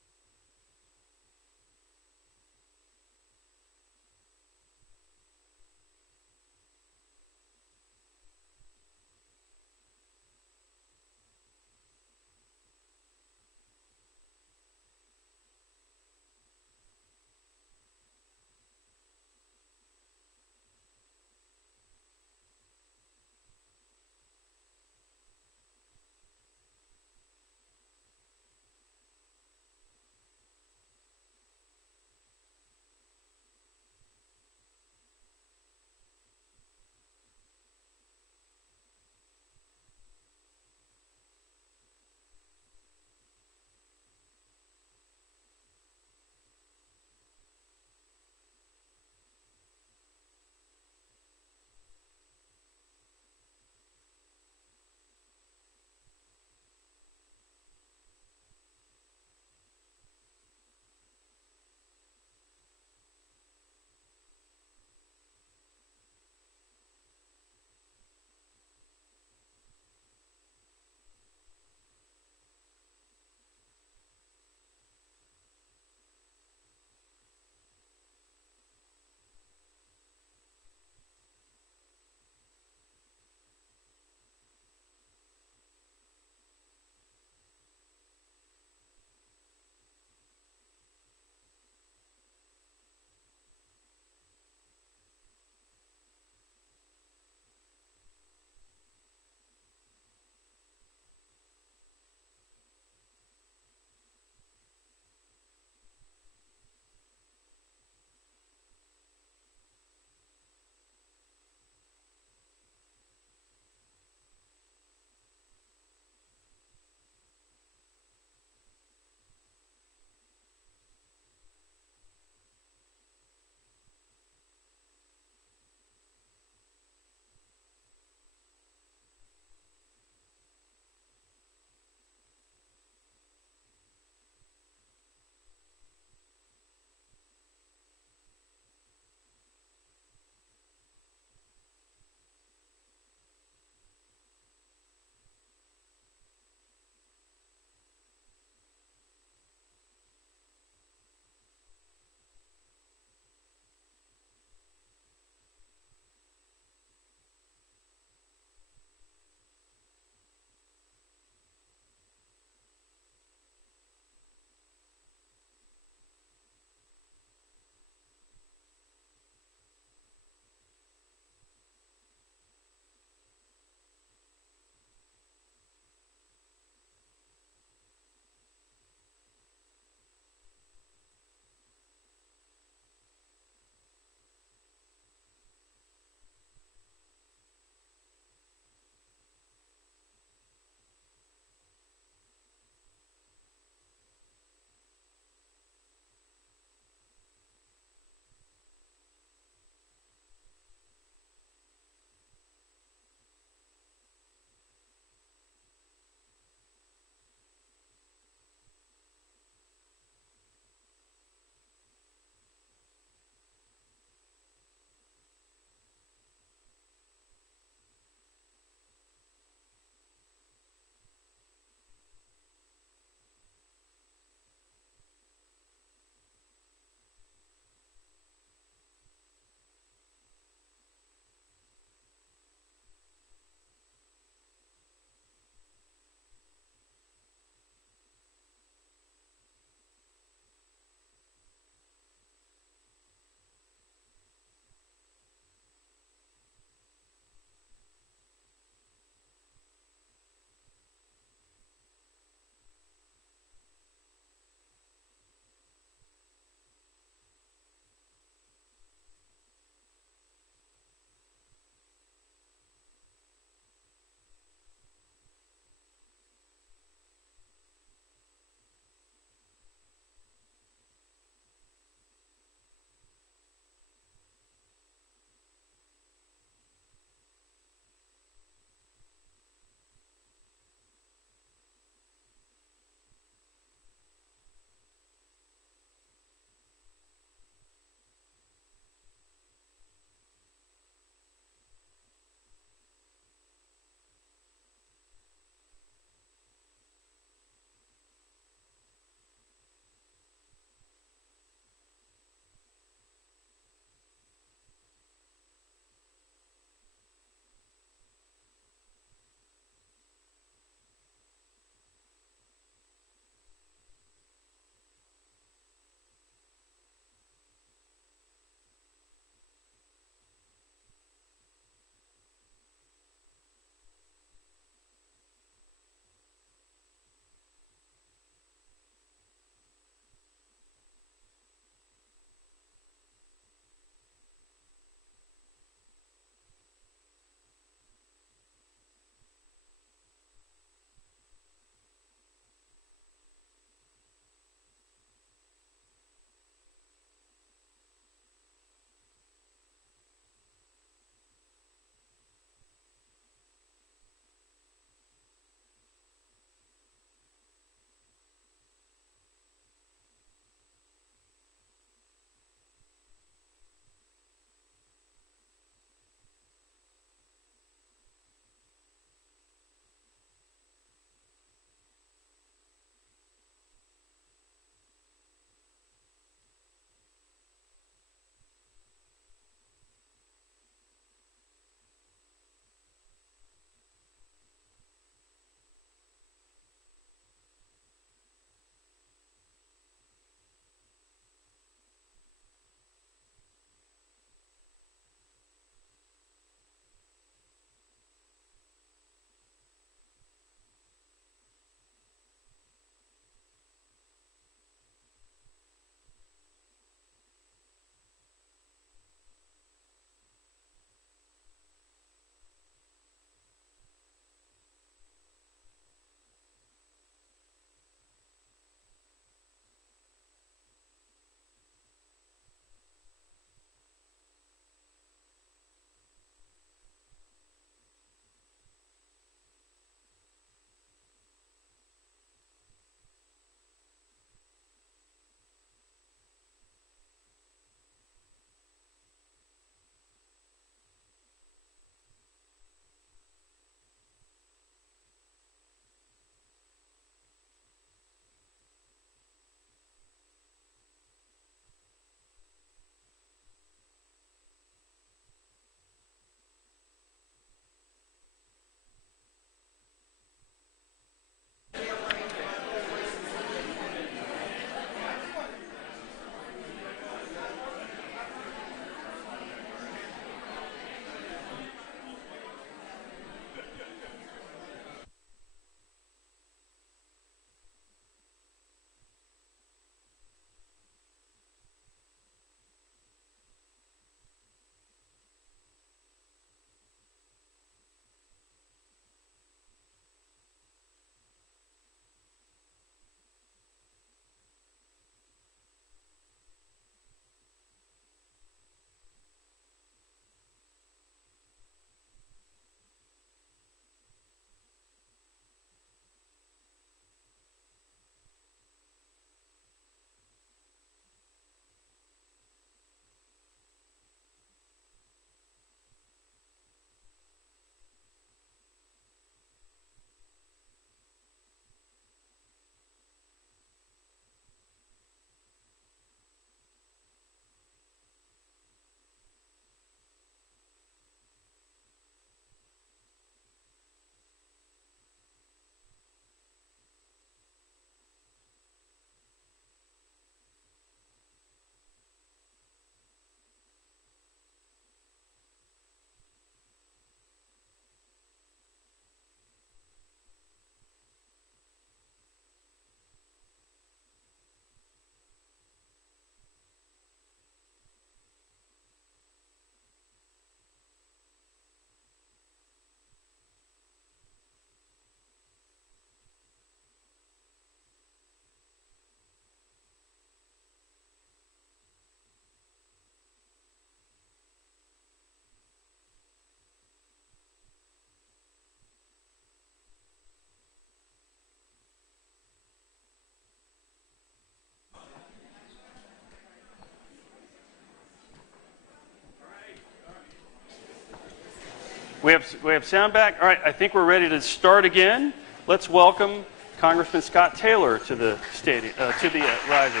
We have sound back. All right, I think we're ready to start again. Let's welcome Congressman Scott Taylor to the stadium, to the riser.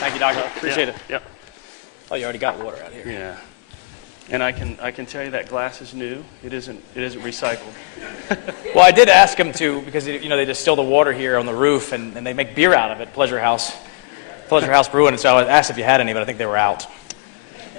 Thank you, Doctor. Appreciate it. Yep. Oh, you already got water out here. Yeah. And I can tell you that glass is new. It isn't recycled. Well, I did ask him to, because they distill the water here on the roof, and they make beer out of it. Pleasure House Brewing. And so I asked if you had any, but I think they were out.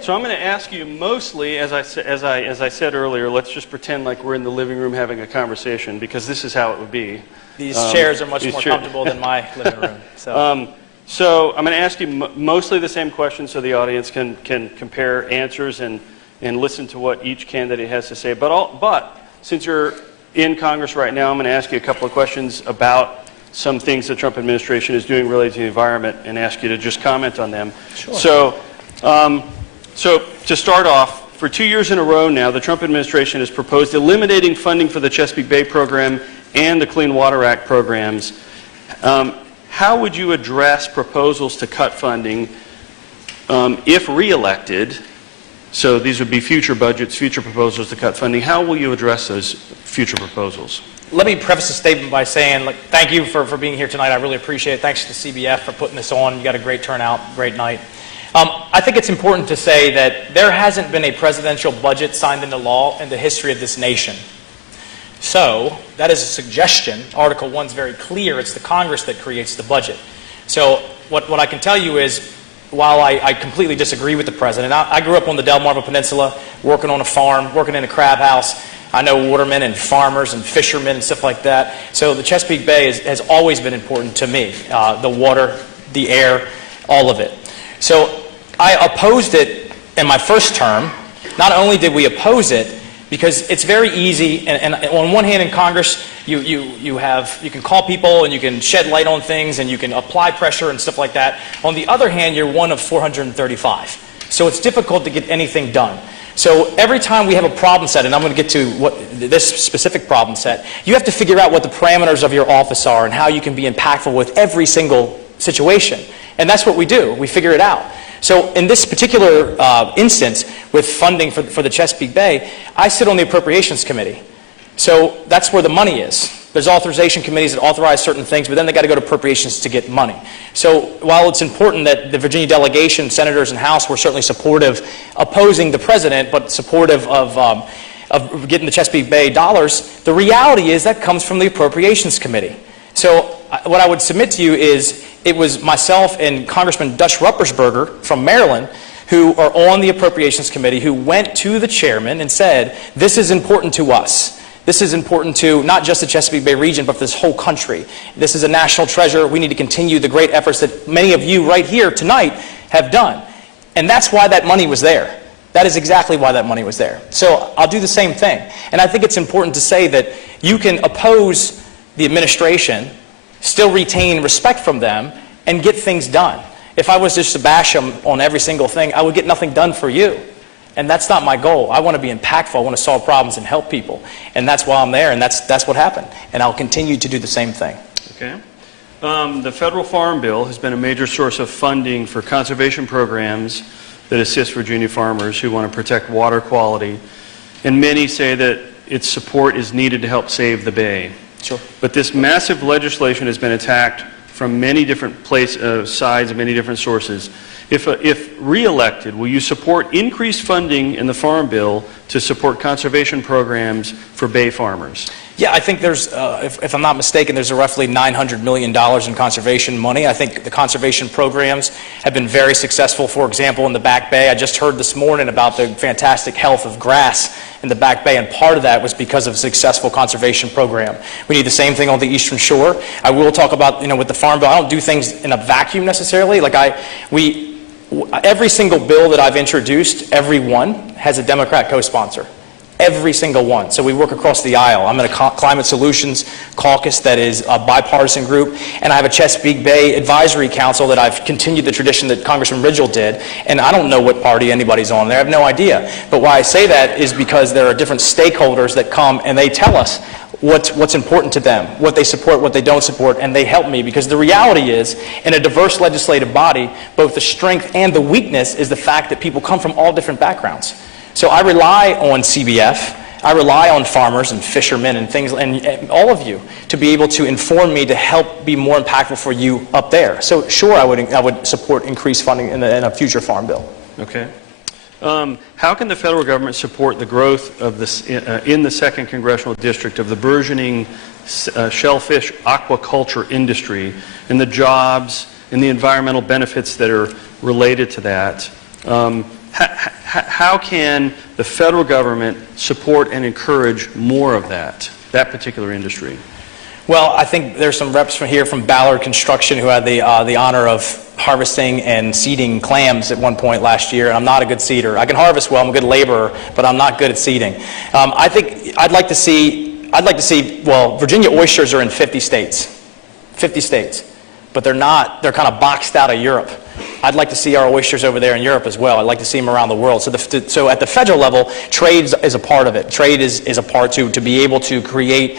So I'm going to ask you mostly, as I said earlier, let's just pretend like we're in the living room having a conversation, because this is how it would be. These chairs are much more comfortable than my living room. So I'm going to ask you mostly the same questions so the audience can compare answers and listen to what each candidate has to say. But since you're in Congress right now, I'm going to ask you a couple of questions about some things the Trump administration is doing related to the environment and ask you to just comment on them. Sure. So to start off, for 2 years in a row now, the Trump administration has proposed eliminating funding for the Chesapeake Bay program and the Clean Water Act programs. How would you address proposals to cut funding if reelected? So these would be future budgets, future proposals to cut funding. How will you address those future proposals? Let me preface the statement by saying, thank you for being here tonight. I really appreciate it. Thanks to the CBF for putting this on. You got a great turnout, great night. I think it's important to say that there hasn't been a presidential budget signed into law in the history of this nation. So that is a suggestion. Article 1 is very clear. It's the Congress that creates the budget. So what I can tell you is, while I completely disagree with the president, I grew up on the Delmarva Peninsula, working on a farm, working in a crab house. I know watermen and farmers and fishermen and stuff like that. So the Chesapeake Bay has always been important to me. The water, the air, all of it. So I opposed it in my first term. Not only did we oppose it, because it's very easy, and on one hand in Congress, you can call people and you can shed light on things and you can apply pressure and stuff like that. On the other hand, you're one of 435. So it's difficult to get anything done. So every time we have a problem set, and I'm going to get to this specific problem set, you have to figure out what the parameters of your office are and how you can be impactful with every single situation. And that's what we do. We figure it out. So in this particular instance, with funding for the Chesapeake Bay, I sit on the Appropriations Committee. So that's where the money is. There's authorization committees that authorize certain things, but then they got to go to appropriations to get money. So while it's important that the Virginia delegation, senators and House were certainly supportive, opposing the president, but supportive of getting the Chesapeake Bay dollars, the reality is that comes from the Appropriations Committee. So what I would submit to you is it was myself and Congressman Dutch Ruppersberger from Maryland who are on the Appropriations Committee who went to the chairman and said, this is important to us. This is important to not just the Chesapeake Bay region, but this whole country. This is a national treasure. We need to continue the great efforts that many of you right here tonight have done. And that's why that money was there. That is exactly why that money was there. So I'll do the same thing. And I think it's important to say that you can oppose the administration, still retain respect from them, and get things done. If I was just to bash them on every single thing, I would get nothing done for you. And that's not my goal. I want to be impactful. I want to solve problems and help people. And that's why I'm there, and that's what happened. And I'll continue to do the same thing. Okay. The federal farm bill has been a major source of funding for conservation programs that assist Virginia farmers who want to protect water quality. And many say that its support is needed to help save the Bay. Sure. But this massive legislation has been attacked from many different sides and many different sources. If re-elected, will you support increased funding in the Farm Bill to support conservation programs for Bay farmers? Yeah, I think there's, if I'm not mistaken, there's roughly $900 million in conservation money. I think the conservation programs have been very successful. For example, in the Back Bay, I just heard this morning about the fantastic health of grass in the Back Bay, and part of that was because of a successful conservation program. We need the same thing on the Eastern Shore. I will talk about, with the Farm Bill, I don't do things in a vacuum necessarily. Every single bill that I've introduced, every one has a Democrat co-sponsor. Every single one. So we work across the aisle. I'm in a Climate Solutions Caucus that is a bipartisan group, and I have a Chesapeake Bay Advisory Council that I've continued the tradition that Congressman Ridgell did, and I don't know what party anybody's on there. I have no idea. But why I say that is because there are different stakeholders that come and they tell us, what's important to them, what they support, what they don't support, and they help me, because the reality is, in a diverse legislative body, both the strength and the weakness is the fact that people come from all different backgrounds. So I rely on CBF, I rely on farmers and fishermen and things, and all of you to be able to inform me to help be more impactful for you up there. So sure, I would support increased funding in a future farm bill. Okay. How can the federal government support the growth of this in the 2nd Congressional District of the burgeoning shellfish aquaculture industry and the jobs and the environmental benefits that are related to that? How can the federal government support and encourage more of that particular industry? Well, I think there's some reps from Ballard Construction who had the honor of harvesting and seeding clams at one point last year. And I'm not a good seeder. I can harvest well. I'm a good laborer, but I'm not good at seeding. I think I'd like to see. Well, Virginia oysters are in 50 states, but they're not. They're kind of boxed out of Europe. I'd like to see our oysters over there in Europe as well. I'd like to see them around the world. So at the federal level, trade is a part of it. Trade is a part to be able to create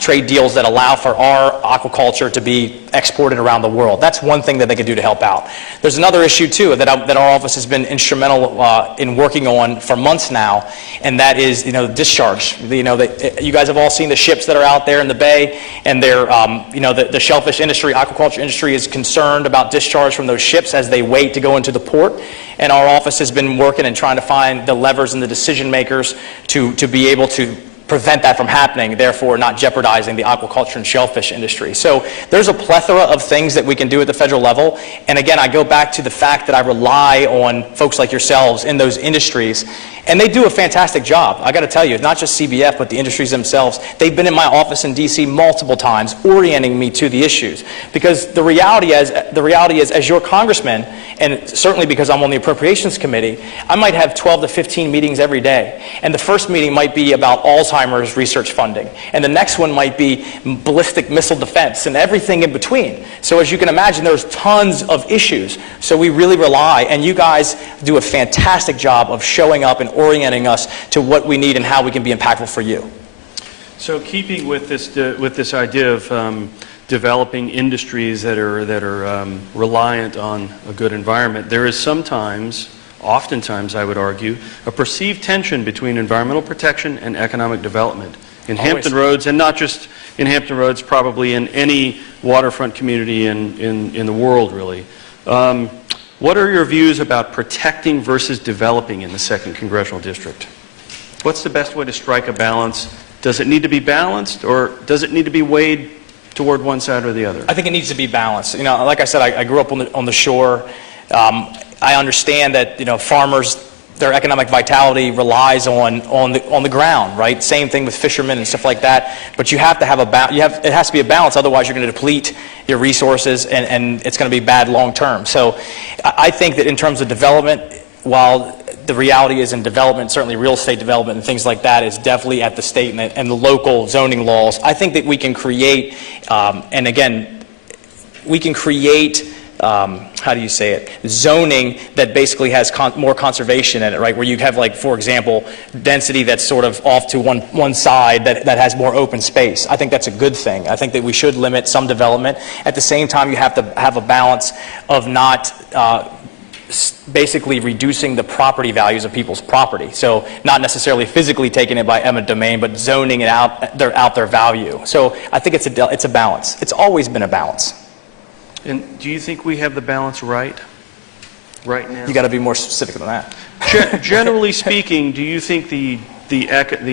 trade deals that allow for our aquaculture to be exported around the world. That's one thing that they could do to help out. There's another issue too that our office has been instrumental in working on for months now, and that is discharge. You guys have all seen the ships that are out there in the bay, and they're the shellfish industry, aquaculture industry is concerned about discharge from those ships as they wait to go into the port. And our office has been working and trying to find the levers and the decision makers to be able to prevent that from happening, therefore not jeopardizing the aquaculture and shellfish industry. So there's a plethora of things that we can do at the federal level. And again, I go back to the fact that I rely on folks like yourselves in those industries, and they do a fantastic job. I got to tell you, not just CBF, but the industries themselves. They've been in my office in D.C. multiple times, orienting me to the issues. Because the reality is, as your congressman, and certainly because I'm on the Appropriations Committee, I might have 12 to 15 meetings every day. And the first meeting might be about Alzheimer's research funding. And the next one might be ballistic missile defense and everything in between. So as you can imagine, there's tons of issues. So we really rely, and you guys do a fantastic job of showing up and orienting us to what we need and how we can be impactful for you. So keeping with this idea of developing industries that are reliant on a good environment, there is oftentimes I would argue, a perceived tension between environmental protection and economic development in Hampton Roads, and not just in Hampton Roads, probably in any waterfront community in the world, really. What are your views about protecting versus developing in the 2nd Congressional District? What's the best way to strike a balance? Does it need to be balanced, or does it need to be weighed toward one side or the other? I think it needs to be balanced. Like I said, I grew up on the shore. I understand that farmers, their economic vitality relies on the ground, right? Same thing with fishermen and stuff like that. But you have to have it has to be a balance. Otherwise, you're going to deplete your resources, and it's going to be bad long term. So, I think that in terms of development, while the reality is in development, certainly real estate development and things like that is definitely at the state and the local zoning laws. I think that we can create, and again, we can create. How do you say it? Zoning that basically has more conservation in it, right? Where you have, like, for example, density that's sort of off to one side that has more open space. I think that's a good thing. I think that we should limit some development. At the same time, you have to have a balance of not basically reducing the property values of people's property. So not necessarily physically taking it by eminent domain, but zoning it out their value. So I think it's a balance. It's always been a balance. And do you think we have the balance right now? You got to be more specific than that. Generally speaking, do you think the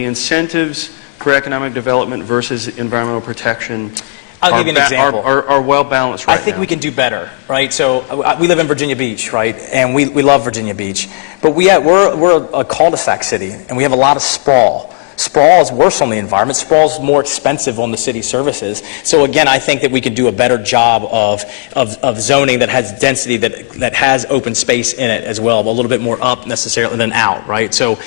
incentives for economic development versus environmental protection I'll give you an example. Are well balanced right now? I think we can do better, right? So we live in Virginia Beach, right? And we love Virginia Beach. But we're a cul-de-sac city, and we have a lot of sprawl. Sprawl is worse on the environment. Sprawl is more expensive on the city services. So again, I think that we can do a better job of zoning that has density, that has open space in it as well, but a little bit more up necessarily than out, right? So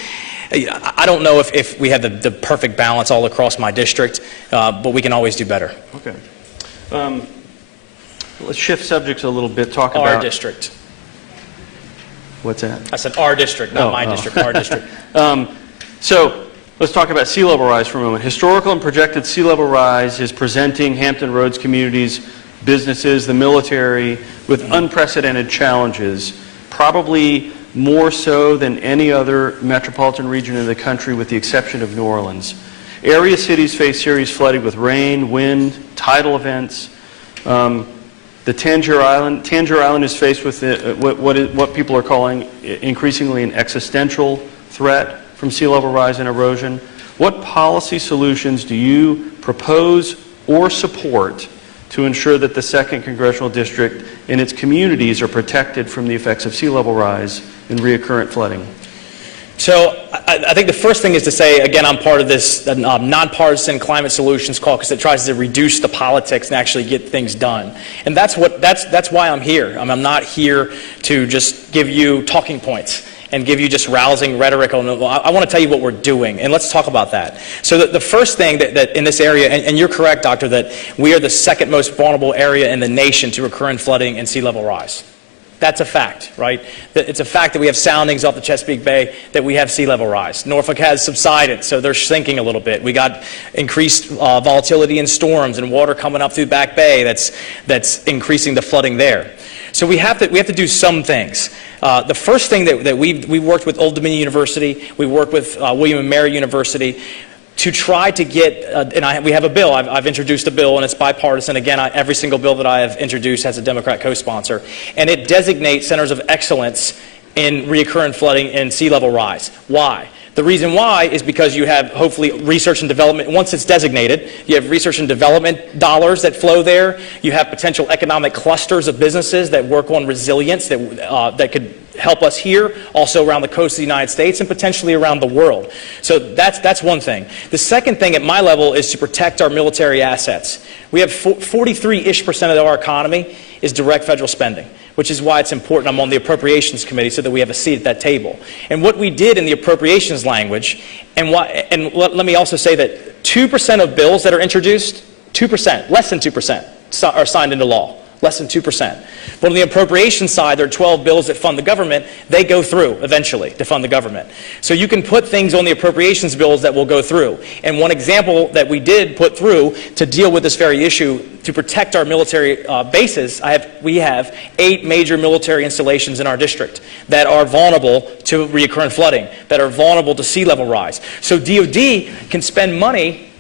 I don't know if we have the perfect balance all across my district, but we can always do better. Okay. Let's shift subjects a little bit. Talk about our district. What's that? I said our district, not my district. Our district. So Let's talk about sea level rise for a moment. Historical and projected sea level rise is presenting Hampton Roads communities, businesses, the military with unprecedented challenges, probably more so than any other metropolitan region in the country with the exception of New Orleans. Area cities face serious flooding with rain, wind, tidal events. The Tangier Island is faced with what people are calling increasingly an existential threat from sea level rise and erosion. What policy solutions do you propose or support to ensure that the 2nd Congressional District and its communities are protected from the effects of sea level rise and recurrent flooding? So I think the first thing is to say, again, I'm part of this nonpartisan climate solutions caucus that tries to reduce the politics and actually get things done. And that's why I'm here. I'm not here to just give you talking points and give you just rousing rhetoric. I want to tell you what we're doing, and let's talk about that. So the first thing that in this area, and you're correct, Doctor, that we are the 2nd most vulnerable area in the nation to recurrent flooding and sea level rise. That's a fact, right? It's a fact that we have soundings off the Chesapeake Bay that we have sea level rise. Norfolk has subsided, so they're sinking a little bit. We got increased volatility in storms and water coming up through Back Bay that's increasing the flooding there. So we have to do some things. The first thing that we worked with Old Dominion University, we worked with William and Mary University to try to get, we have a bill. I've introduced a bill, and it's bipartisan. Again, every single bill that I have introduced has a Democrat co-sponsor, and it designates centers of excellence in recurrent flooding and sea level rise. Why? The reason why is because you have, hopefully, research and development. Once it's designated, you have research and development dollars that flow there. You have potential economic clusters of businesses that work on resilience that could help us here, also around the coast of the United States, and potentially around the world. So that's one thing. The second thing at my level is to protect our military assets. We have 43-ish% of our economy is direct federal spending, which is why it's important I'm on the Appropriations Committee so that we have a seat at that table. And what we did in the appropriations language, and let me also say that 2% of bills that are introduced, 2%, less than 2%, are signed into law. Less than 2%. But on the appropriations side, there are 12 bills that fund the government. They go through eventually to fund the government. So you can put things on the appropriations bills that will go through. And one example that we did put through to deal with this very issue, to protect our military bases, we have 8 major military installations in our district that are vulnerable to recurrent flooding, that are vulnerable to sea level rise. So DOD can spend money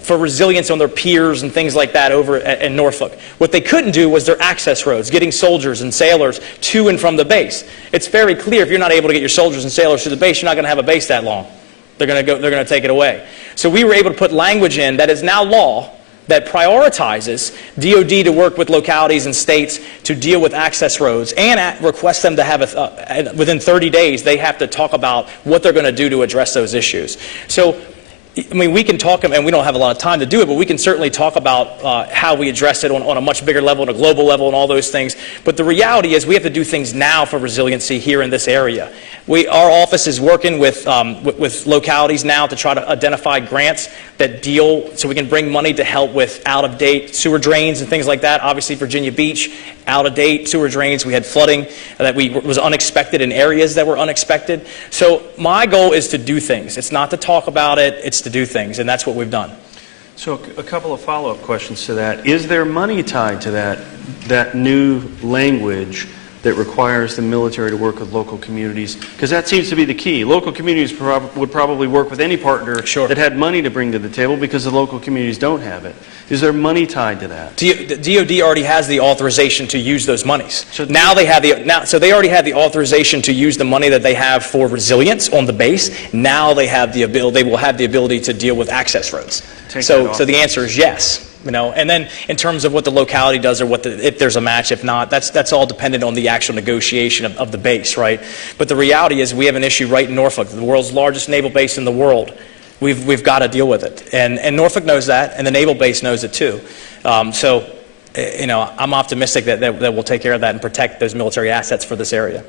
for resilience on their piers and things like that over in Norfolk. What they couldn't do was their access roads, getting soldiers and sailors to and from the base. It's very clear if you're not able to get your soldiers and sailors to the base, you're not going to have a base that long. They're going to take it away. So we were able to put language in that is now law that prioritizes DOD to work with localities and states to deal with access roads and request them to have, within 30 days, they have to talk about what they're going to do to address those issues. So I mean, we can talk, and we don't have a lot of time to do it, but we can certainly talk about how we address it on a much bigger level, on a global level, and all those things. But the reality is we have to do things now for resiliency here in this area. Our office is working with localities now to try to identify grants that deal, so we can bring money to help with out-of-date sewer drains and things like that. Obviously, Virginia Beach, out-of-date sewer drains. We had flooding that was unexpected in areas that were unexpected. So my goal is to do things. It's not to talk about it. It's to do things, and that's what we've done. So a couple of follow-up questions to that. Is there money tied to that new language that requires the military to work with local communities? Because that seems to be the key. Local communities would probably work with any partner that had money to bring to the table because the local communities don't have it. Is there money tied to that? DOD already has the authorization to use those monies. So now they have so they already have the authorization to use the money that they have for resilience on the base. Now they have the ability. They will have the ability to deal with access roads. So the answer is yes. And then in terms of what the locality does or if there's a match, if not, that's all dependent on the actual negotiation of the base, right? But the reality is we have an issue right in Norfolk, the world's largest naval base in the world. We've got to deal with it. And Norfolk knows that, and the naval base knows it too. So I'm optimistic that we'll take care of that and protect those military assets for this area.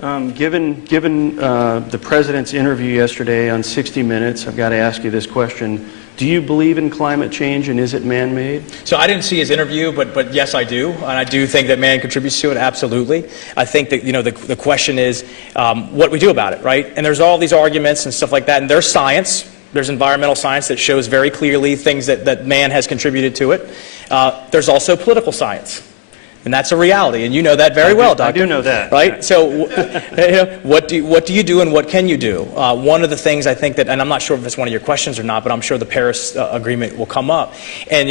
Given the President's interview yesterday on 60 Minutes, I've got to ask you this question. Do you believe in climate change, and is it man-made? So I didn't see his interview, but yes, I do. And I do think that man contributes to it, absolutely. I think that, the question is what we do about it, right? And there's all these arguments and stuff like that, and there's science. There's environmental science that shows very clearly things that man has contributed to it. There's also political science. And that's a reality, and you know that very well, Doctor. I do know that. Right? So what do you do and what can you do? One of the things I think that, and I'm not sure if it's one of your questions or not, but I'm sure the Paris Agreement will come up. And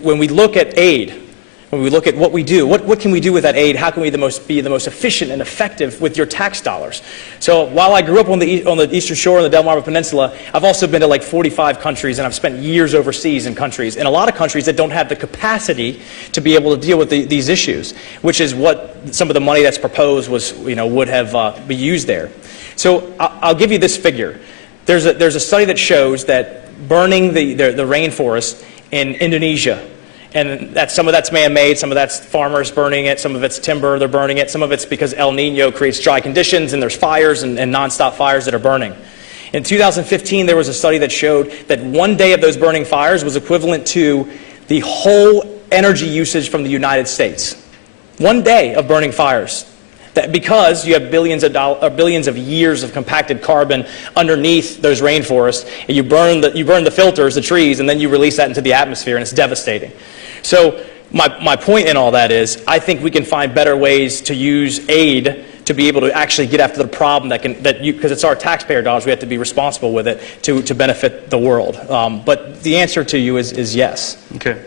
when we look at aid, when we look at what we do, what can we do with that aid? How can we be the most efficient and effective with your tax dollars? So while I grew up on the Eastern Shore and the Delmarva Peninsula, I've also been to like 45 countries, and I've spent years overseas in countries, and a lot of countries that don't have the capacity to be able to deal with these issues, which is what some of the money that's proposed would have be used there. So I'll give you this figure. There's a study that shows that burning the rainforest in Indonesia, and some of that's man-made, some of that's farmers burning it, some of it's timber, they're burning it, some of it's because El Nino creates dry conditions and there's fires and nonstop fires that are burning. In 2015, there was a study that showed that one day of those burning fires was equivalent to the whole energy usage from the United States. One day of burning fires. Because you have billions of years of compacted carbon underneath those rainforests, and you burn the filters, the trees, and then you release that into the atmosphere, and it's devastating. So my point in all that is, I think we can find better ways to use aid to be able to actually get after the problem because it's our taxpayer dollars, we have to be responsible with it to benefit the world. But the answer to you is yes. Okay.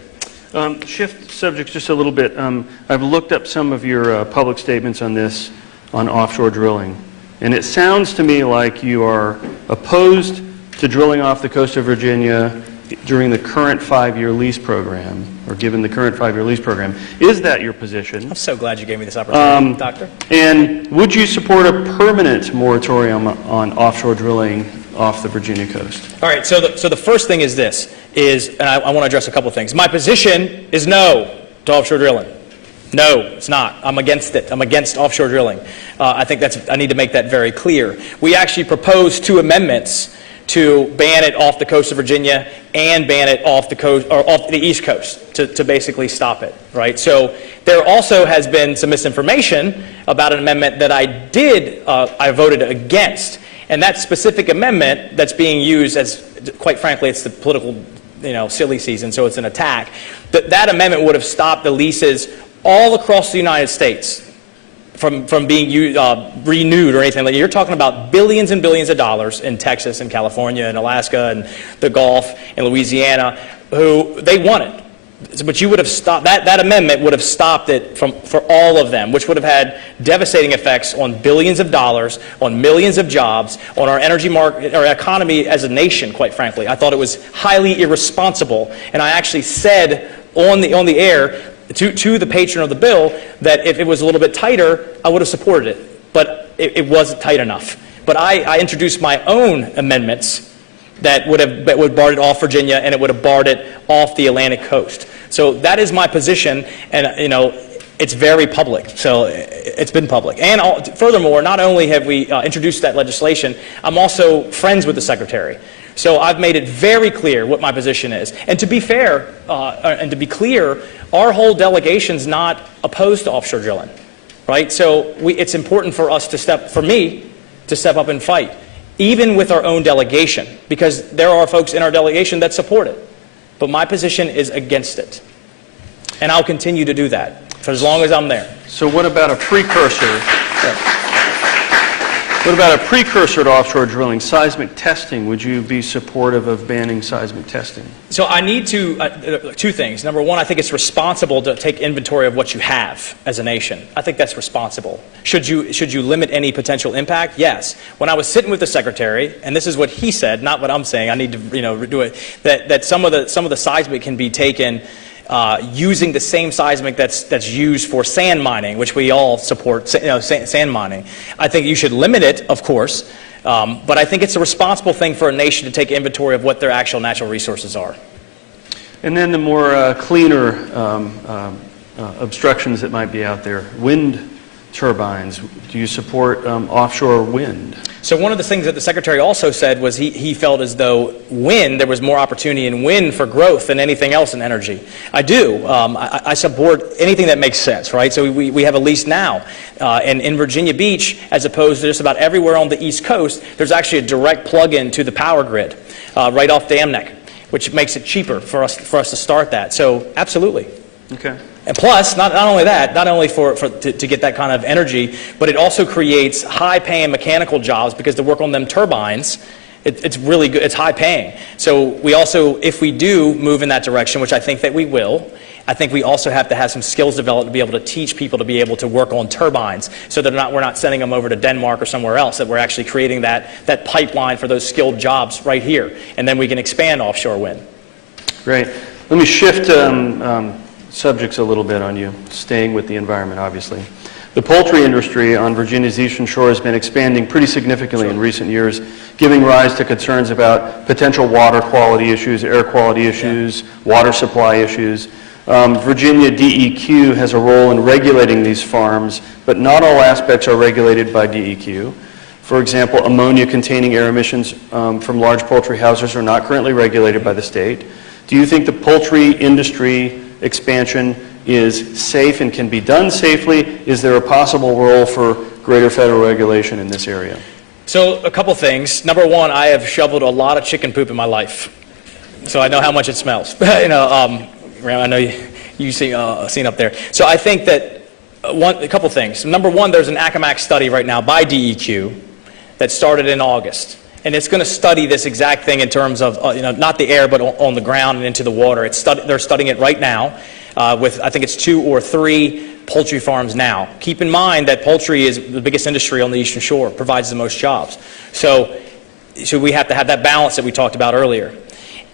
Shift subjects just a little bit. I've looked up some of your public statements on this, on offshore drilling. And it sounds to me like you are opposed to drilling off the coast of Virginia during the current 5-year lease program, or given the current 5-year lease program. Is that your position? I'm so glad you gave me this opportunity, Doctor. And would you support a permanent moratorium on offshore drilling off the Virginia coast? All right, so the first thing is this, and I want to address a couple of things. My position is no to offshore drilling. No, it's not. I'm against it. I'm against offshore drilling. I think I need to make that very clear. We actually proposed 2 amendments to ban it off the coast of Virginia and ban it off the coast, or off the East Coast, to basically stop it, right? So there also has been some misinformation about an amendment that I voted against. And that specific amendment that's being used as, quite frankly, it's the political, silly season, so it's an attack. That amendment would have stopped the leases all across the United States from being renewed or anything like that. You're talking about billions and billions of dollars in Texas and California and Alaska and the Gulf and Louisiana, who they want it. But you would have stopped that amendment would have stopped it for all of them, which would have had devastating effects on billions of dollars, on millions of jobs, on our energy market, our economy as a nation. Quite frankly, I thought it was highly irresponsible, and I actually said on the air to the patron of the bill that if it was a little bit tighter, I would have supported it, but it wasn't tight enough. But I introduced my own amendments that would barred it off Virginia, and it would have barred it off the Atlantic coast. So that is my position, and it's very public. So it's been public. And furthermore, not only have we introduced that legislation, I'm also friends with the Secretary. So I've made it very clear what my position is. And to be fair, and to be clear, our whole delegation's not opposed to offshore drilling, right? So it's important for us for me to step up and fight, even with our own delegation, because there are folks in our delegation that support it. But my position is against it. And I'll continue to do that for as long as I'm there. So what about a precursor? What about a precursor to offshore drilling, seismic testing? Would you be supportive of banning seismic testing? So I need to, 2 things. Number one, I think it's responsible to take inventory of what you have as a nation. I think that's responsible. Should you limit any potential impact? Yes. When I was sitting with the Secretary, and this is what he said, not what I'm saying, I need to do it, that some of the seismic can be taken using the same seismic that's used for sand mining, which we all support, sand mining. I think you should limit it, of course, but I think it's a responsible thing for a nation to take inventory of what their actual natural resources are. And then the more cleaner obstructions that might be out there, wind turbines? Do you support offshore wind? So one of the things that the Secretary also said was he felt as though there was more opportunity in wind for growth than anything else in energy. I do. I support anything that makes sense, right? So we have a lease now. And in Virginia Beach, as opposed to just about everywhere on the East Coast, there's actually a direct plug-in to the power grid right off Dam Neck, which makes it cheaper for us to start that. So absolutely. Okay. And plus, not only that, not only to get that kind of energy, but it also creates high-paying mechanical jobs because to work on them turbines, it's really good. It's high-paying. So we also, if we do move in that direction, which I think that we will, I think we also have to have some skills developed to be able to teach people to be able to work on turbines, so that we're not sending them over to Denmark or somewhere else. That we're actually creating that pipeline for those skilled jobs right here, and then we can expand offshore wind. Great. Let me shift subjects a little bit on you, staying with the environment, obviously. The poultry industry on Virginia's eastern shore has been expanding pretty significantly in recent years, giving rise to concerns about potential water quality issues, air quality issues, water supply issues. Virginia DEQ has a role in regulating these farms, but not all aspects are regulated by DEQ. For example, ammonia-containing air emissions from large poultry houses are not currently regulated by the state. Do you think the poultry industry expansion is safe and can be done safely? Is there a possible role for greater federal regulation in this area? So a couple things. Number one, I have shoveled a lot of chicken poop in my life, so I know how much it smells. I know you've seen up there. So I think that a couple things. Number one, there's an ACAMAC study right now by DEQ that started in August. And it's going to study this exact thing in terms of, not the air, but on the ground and into the water. They're studying it right now with, I think it's 2 or 3 poultry farms now. Keep in mind that poultry is the biggest industry on the Eastern Shore, provides the most jobs. So we have to have that balance that we talked about earlier.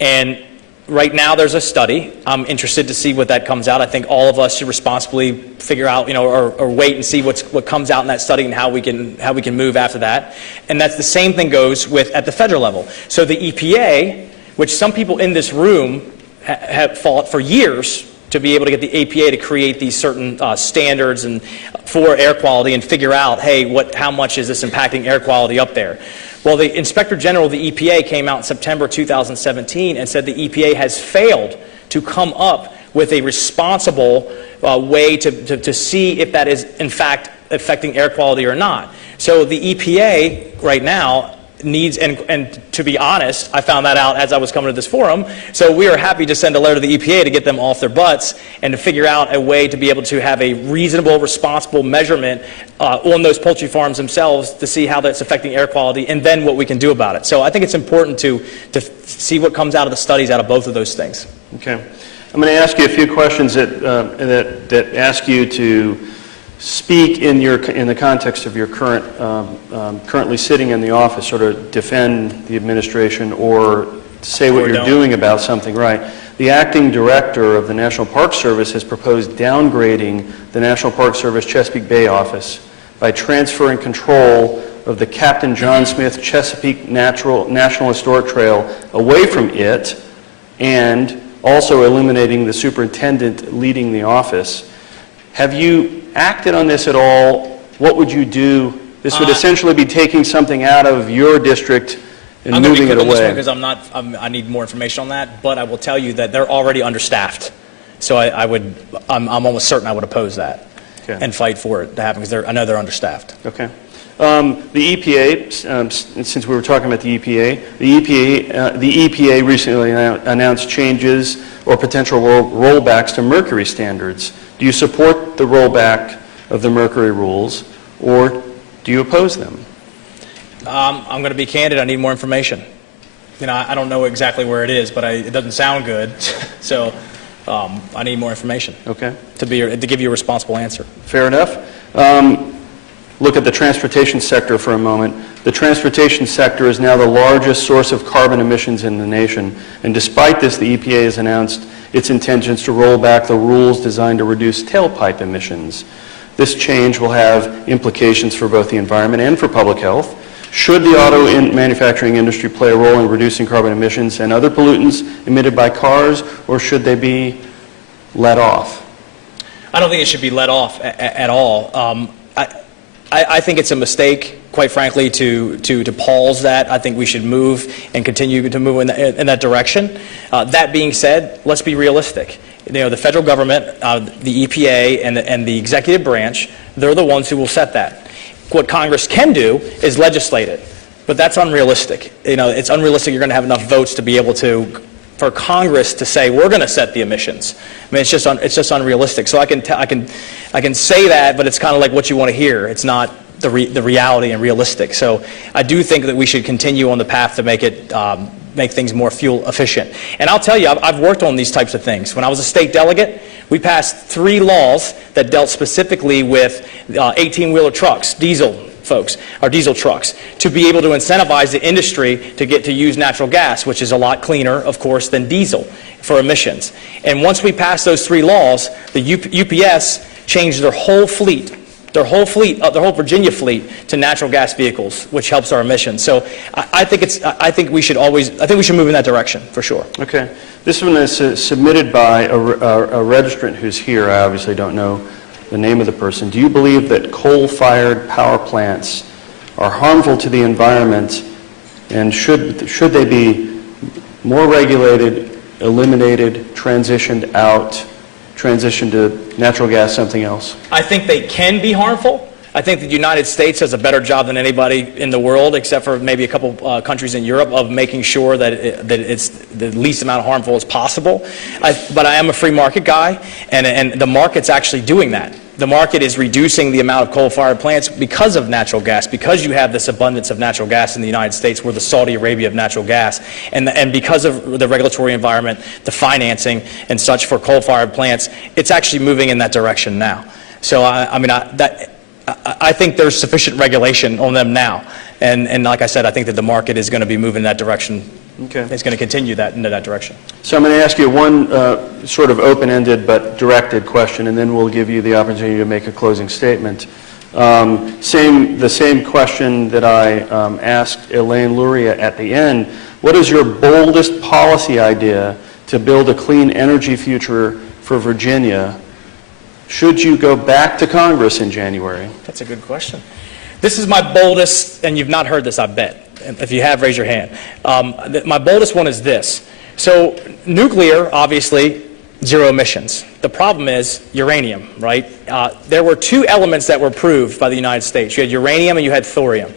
And right now there's a study. I'm interested to see what that comes out. I think all of us should responsibly figure out, or wait and see what comes out in that study and how we can move after that. And that's the same thing goes with at the federal level. So the EPA, which some people in this room have fought for years to be able to get the EPA to create these certain standards and for air quality and figure out, hey, how much is this impacting air quality up there? Well, the Inspector General of the EPA came out in September 2017 and said the EPA has failed to come up with a responsible way to see if that is, in fact, affecting air quality or not. So the EPA right now needs, and to be honest, I found that out as I was coming to this forum, so we are happy to send a letter to the EPA to get them off their butts and to figure out a way to be able to have a reasonable, responsible measurement on those poultry farms themselves to see how that's affecting air quality and then what we can do about it. So I think it's important to see what comes out of the studies out of both of those things. Okay. I'm going to ask you a few questions that ask you to speak in the context of your currently sitting in the office, sort of defend the administration or say what you're doing about something, right? The acting director of the National Park Service has proposed downgrading the National Park Service Chesapeake Bay office by transferring control of the Captain John Smith Chesapeake National Historic Trail away from it, and also eliminating the superintendent leading the office. Have you acted on this at all? What would you do? This would essentially be taking something out of your district and moving it away. Because I need more information on that, but I will tell you that they're already understaffed. So I'm almost certain I would oppose that and fight for it to happen because I know they're understaffed. Okay. The EPA, since we were talking about the EPA recently announced changes or potential rollbacks to mercury standards. Do you support the rollback of the mercury rules, or do you oppose them? I'm going to be candid. I need more information. I don't know exactly where it is, but it doesn't sound good. So I need more information. Okay. To give you a responsible answer. Fair enough. Look at the transportation sector for a moment. The transportation sector is now the largest source of carbon emissions in the nation, and despite this, the EPA has announced its intentions to roll back the rules designed to reduce tailpipe emissions. This change will have implications for both the environment and for public health. Should the auto manufacturing industry play a role in reducing carbon emissions and other pollutants emitted by cars, or should they be let off? I don't think it should be let off at all. I think it's a mistake, quite frankly, to pause that. I think we should move and continue to move in that direction. That being said, let's be realistic. The federal government, the EPA, and the executive branch, they're the ones who will set that. What Congress can do is legislate it, but that's unrealistic. It's unrealistic you're going to have enough votes to be able for Congress to say we're going to set the emissions. I mean, it's just unrealistic. So I can say that, but it's kind of like what you want to hear. It's not the reality and realistic. So I do think that we should continue on the path to make things more fuel efficient. And I'll tell you, I've worked on these types of things. When I was a state delegate, we passed 3 laws that dealt specifically with 18-wheeler trucks, diesel trucks, to be able to incentivize the industry to use natural gas, which is a lot cleaner, of course, than diesel for emissions. And once we passed those 3 laws, the UPS changed their whole Virginia fleet to natural gas vehicles, which helps our emissions. So I think we should move in that direction for sure. Okay. This one is submitted by a registrant who's here. I obviously don't know the name of the person. Do you believe that coal-fired power plants are harmful to the environment, and should they be more regulated, eliminated, transitioned to natural gas, something else? I think they can be harmful. I think the United States does a better job than anybody in the world, except for maybe a couple countries in Europe, of making sure that it's the least amount of harmful as possible. But I am a free market guy, and the market's actually doing that. The market is reducing the amount of coal-fired plants because of natural gas, because you have this abundance of natural gas in the United States. We're the Saudi Arabia of natural gas. And because of the regulatory environment, the financing and such for coal-fired plants, it's actually moving in that direction now. So, I think there's sufficient regulation on them now. And like I said, I think that the market is going to be moving in that direction. Okay. It's going to continue into that direction. So I'm going to ask you one sort of open-ended but directed question, and then we'll give you the opportunity to make a closing statement. The same question that I asked Elaine Luria at the end. What is your boldest policy idea to build a clean energy future for Virginia should you go back to Congress in January? That's a good question. This is my boldest, and you've not heard this, I bet. If you have, raise your hand. My boldest one is this. So nuclear, obviously, zero emissions. The problem is uranium, right? There were 2 elements that were proved by the United States. You had uranium and you had thorium.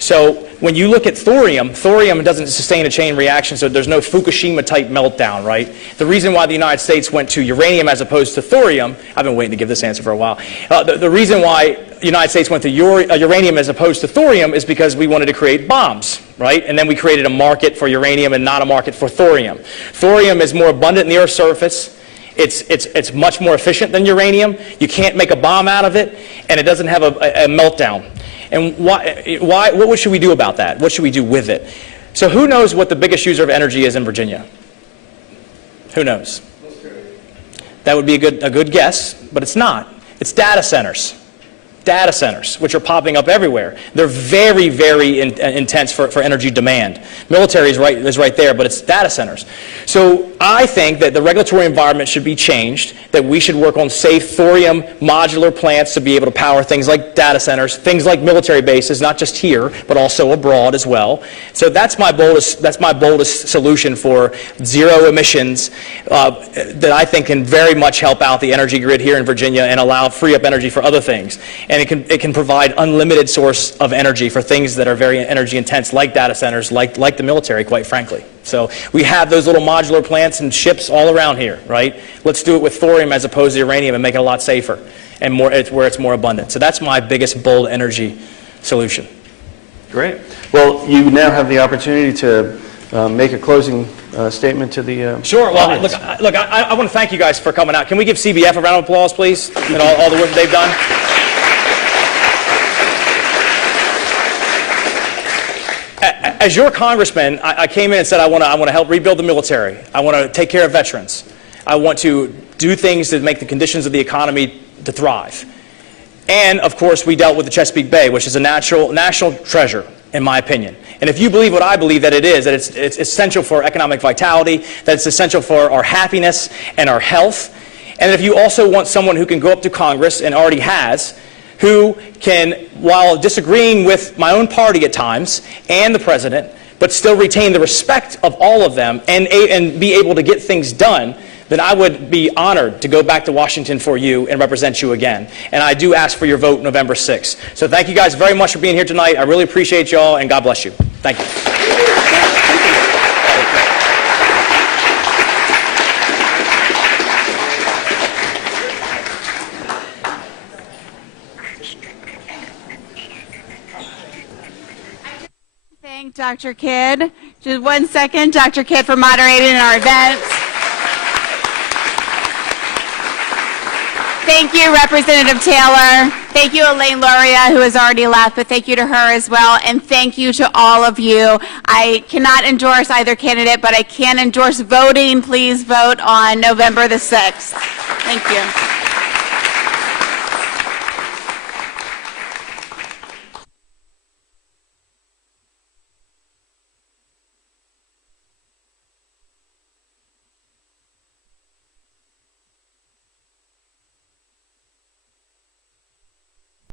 So when you look at thorium doesn't sustain a chain reaction, so there's no Fukushima-type meltdown, right? The reason why the United States went to uranium as opposed to thorium, I've been waiting to give this answer for a while. The reason why the United States went to uranium as opposed to thorium is because we wanted to create bombs, right? And then we created a market for uranium and not a market for thorium. Thorium is more abundant in the Earth's surface. It's much more efficient than uranium. You can't make a bomb out of it, and it doesn't have a meltdown. And what should we do about that? What should we do with it? So who knows what the biggest user of energy is in Virginia? Who knows? That would be a good guess, but it's not. It's data centers. Data centers, which are popping up everywhere. They're very, very intense for energy demand. Military is right there, but it's data centers. So I think that the regulatory environment should be changed, that we should work on safe thorium modular plants to be able to power things like data centers, things like military bases, not just here, but also abroad as well. So that's my boldest solution for zero emissions that I think can very much help out the energy grid here in Virginia and free up energy for other things. And it can provide unlimited source of energy for things that are very energy intense, like data centers, like the military, quite frankly. So we have those little modular plants and ships all around here, right? Let's do it with thorium as opposed to uranium and make it a lot safer and where it's more abundant. So that's my biggest bold energy solution. Great. Well, you now have the opportunity to make a closing statement to the Sure. Well, audience. look, I want to thank you guys for coming out. Can we give CBF a round of applause, please, and all the work they've done? As your congressman, I came in and said I want to help rebuild the military. I want to take care of veterans. I want to do things to make the conditions of the economy to thrive. And, of course, we dealt with the Chesapeake Bay, which is a national treasure, in my opinion. And if you believe what I believe that it is, that it's essential for economic vitality, that it's essential for our happiness and our health, and if you also want someone who can go up to Congress, and already has, who can, while disagreeing with my own party at times and the president, but still retain the respect of all of them and be able to get things done, then I would be honored to go back to Washington for you and represent you again. And I do ask for your vote November 6th. So thank you guys very much for being here tonight. I really appreciate y'all, and God bless you. Thank you. Thank Dr. Kidd. Just 1 second, Dr. Kidd, for moderating our event. Thank you, Representative Taylor. Thank you, Elaine Luria, who has already left, but thank you to her as well. And thank you to all of you. I cannot endorse either candidate, but I can endorse voting. Please vote on November the 6th. Thank you.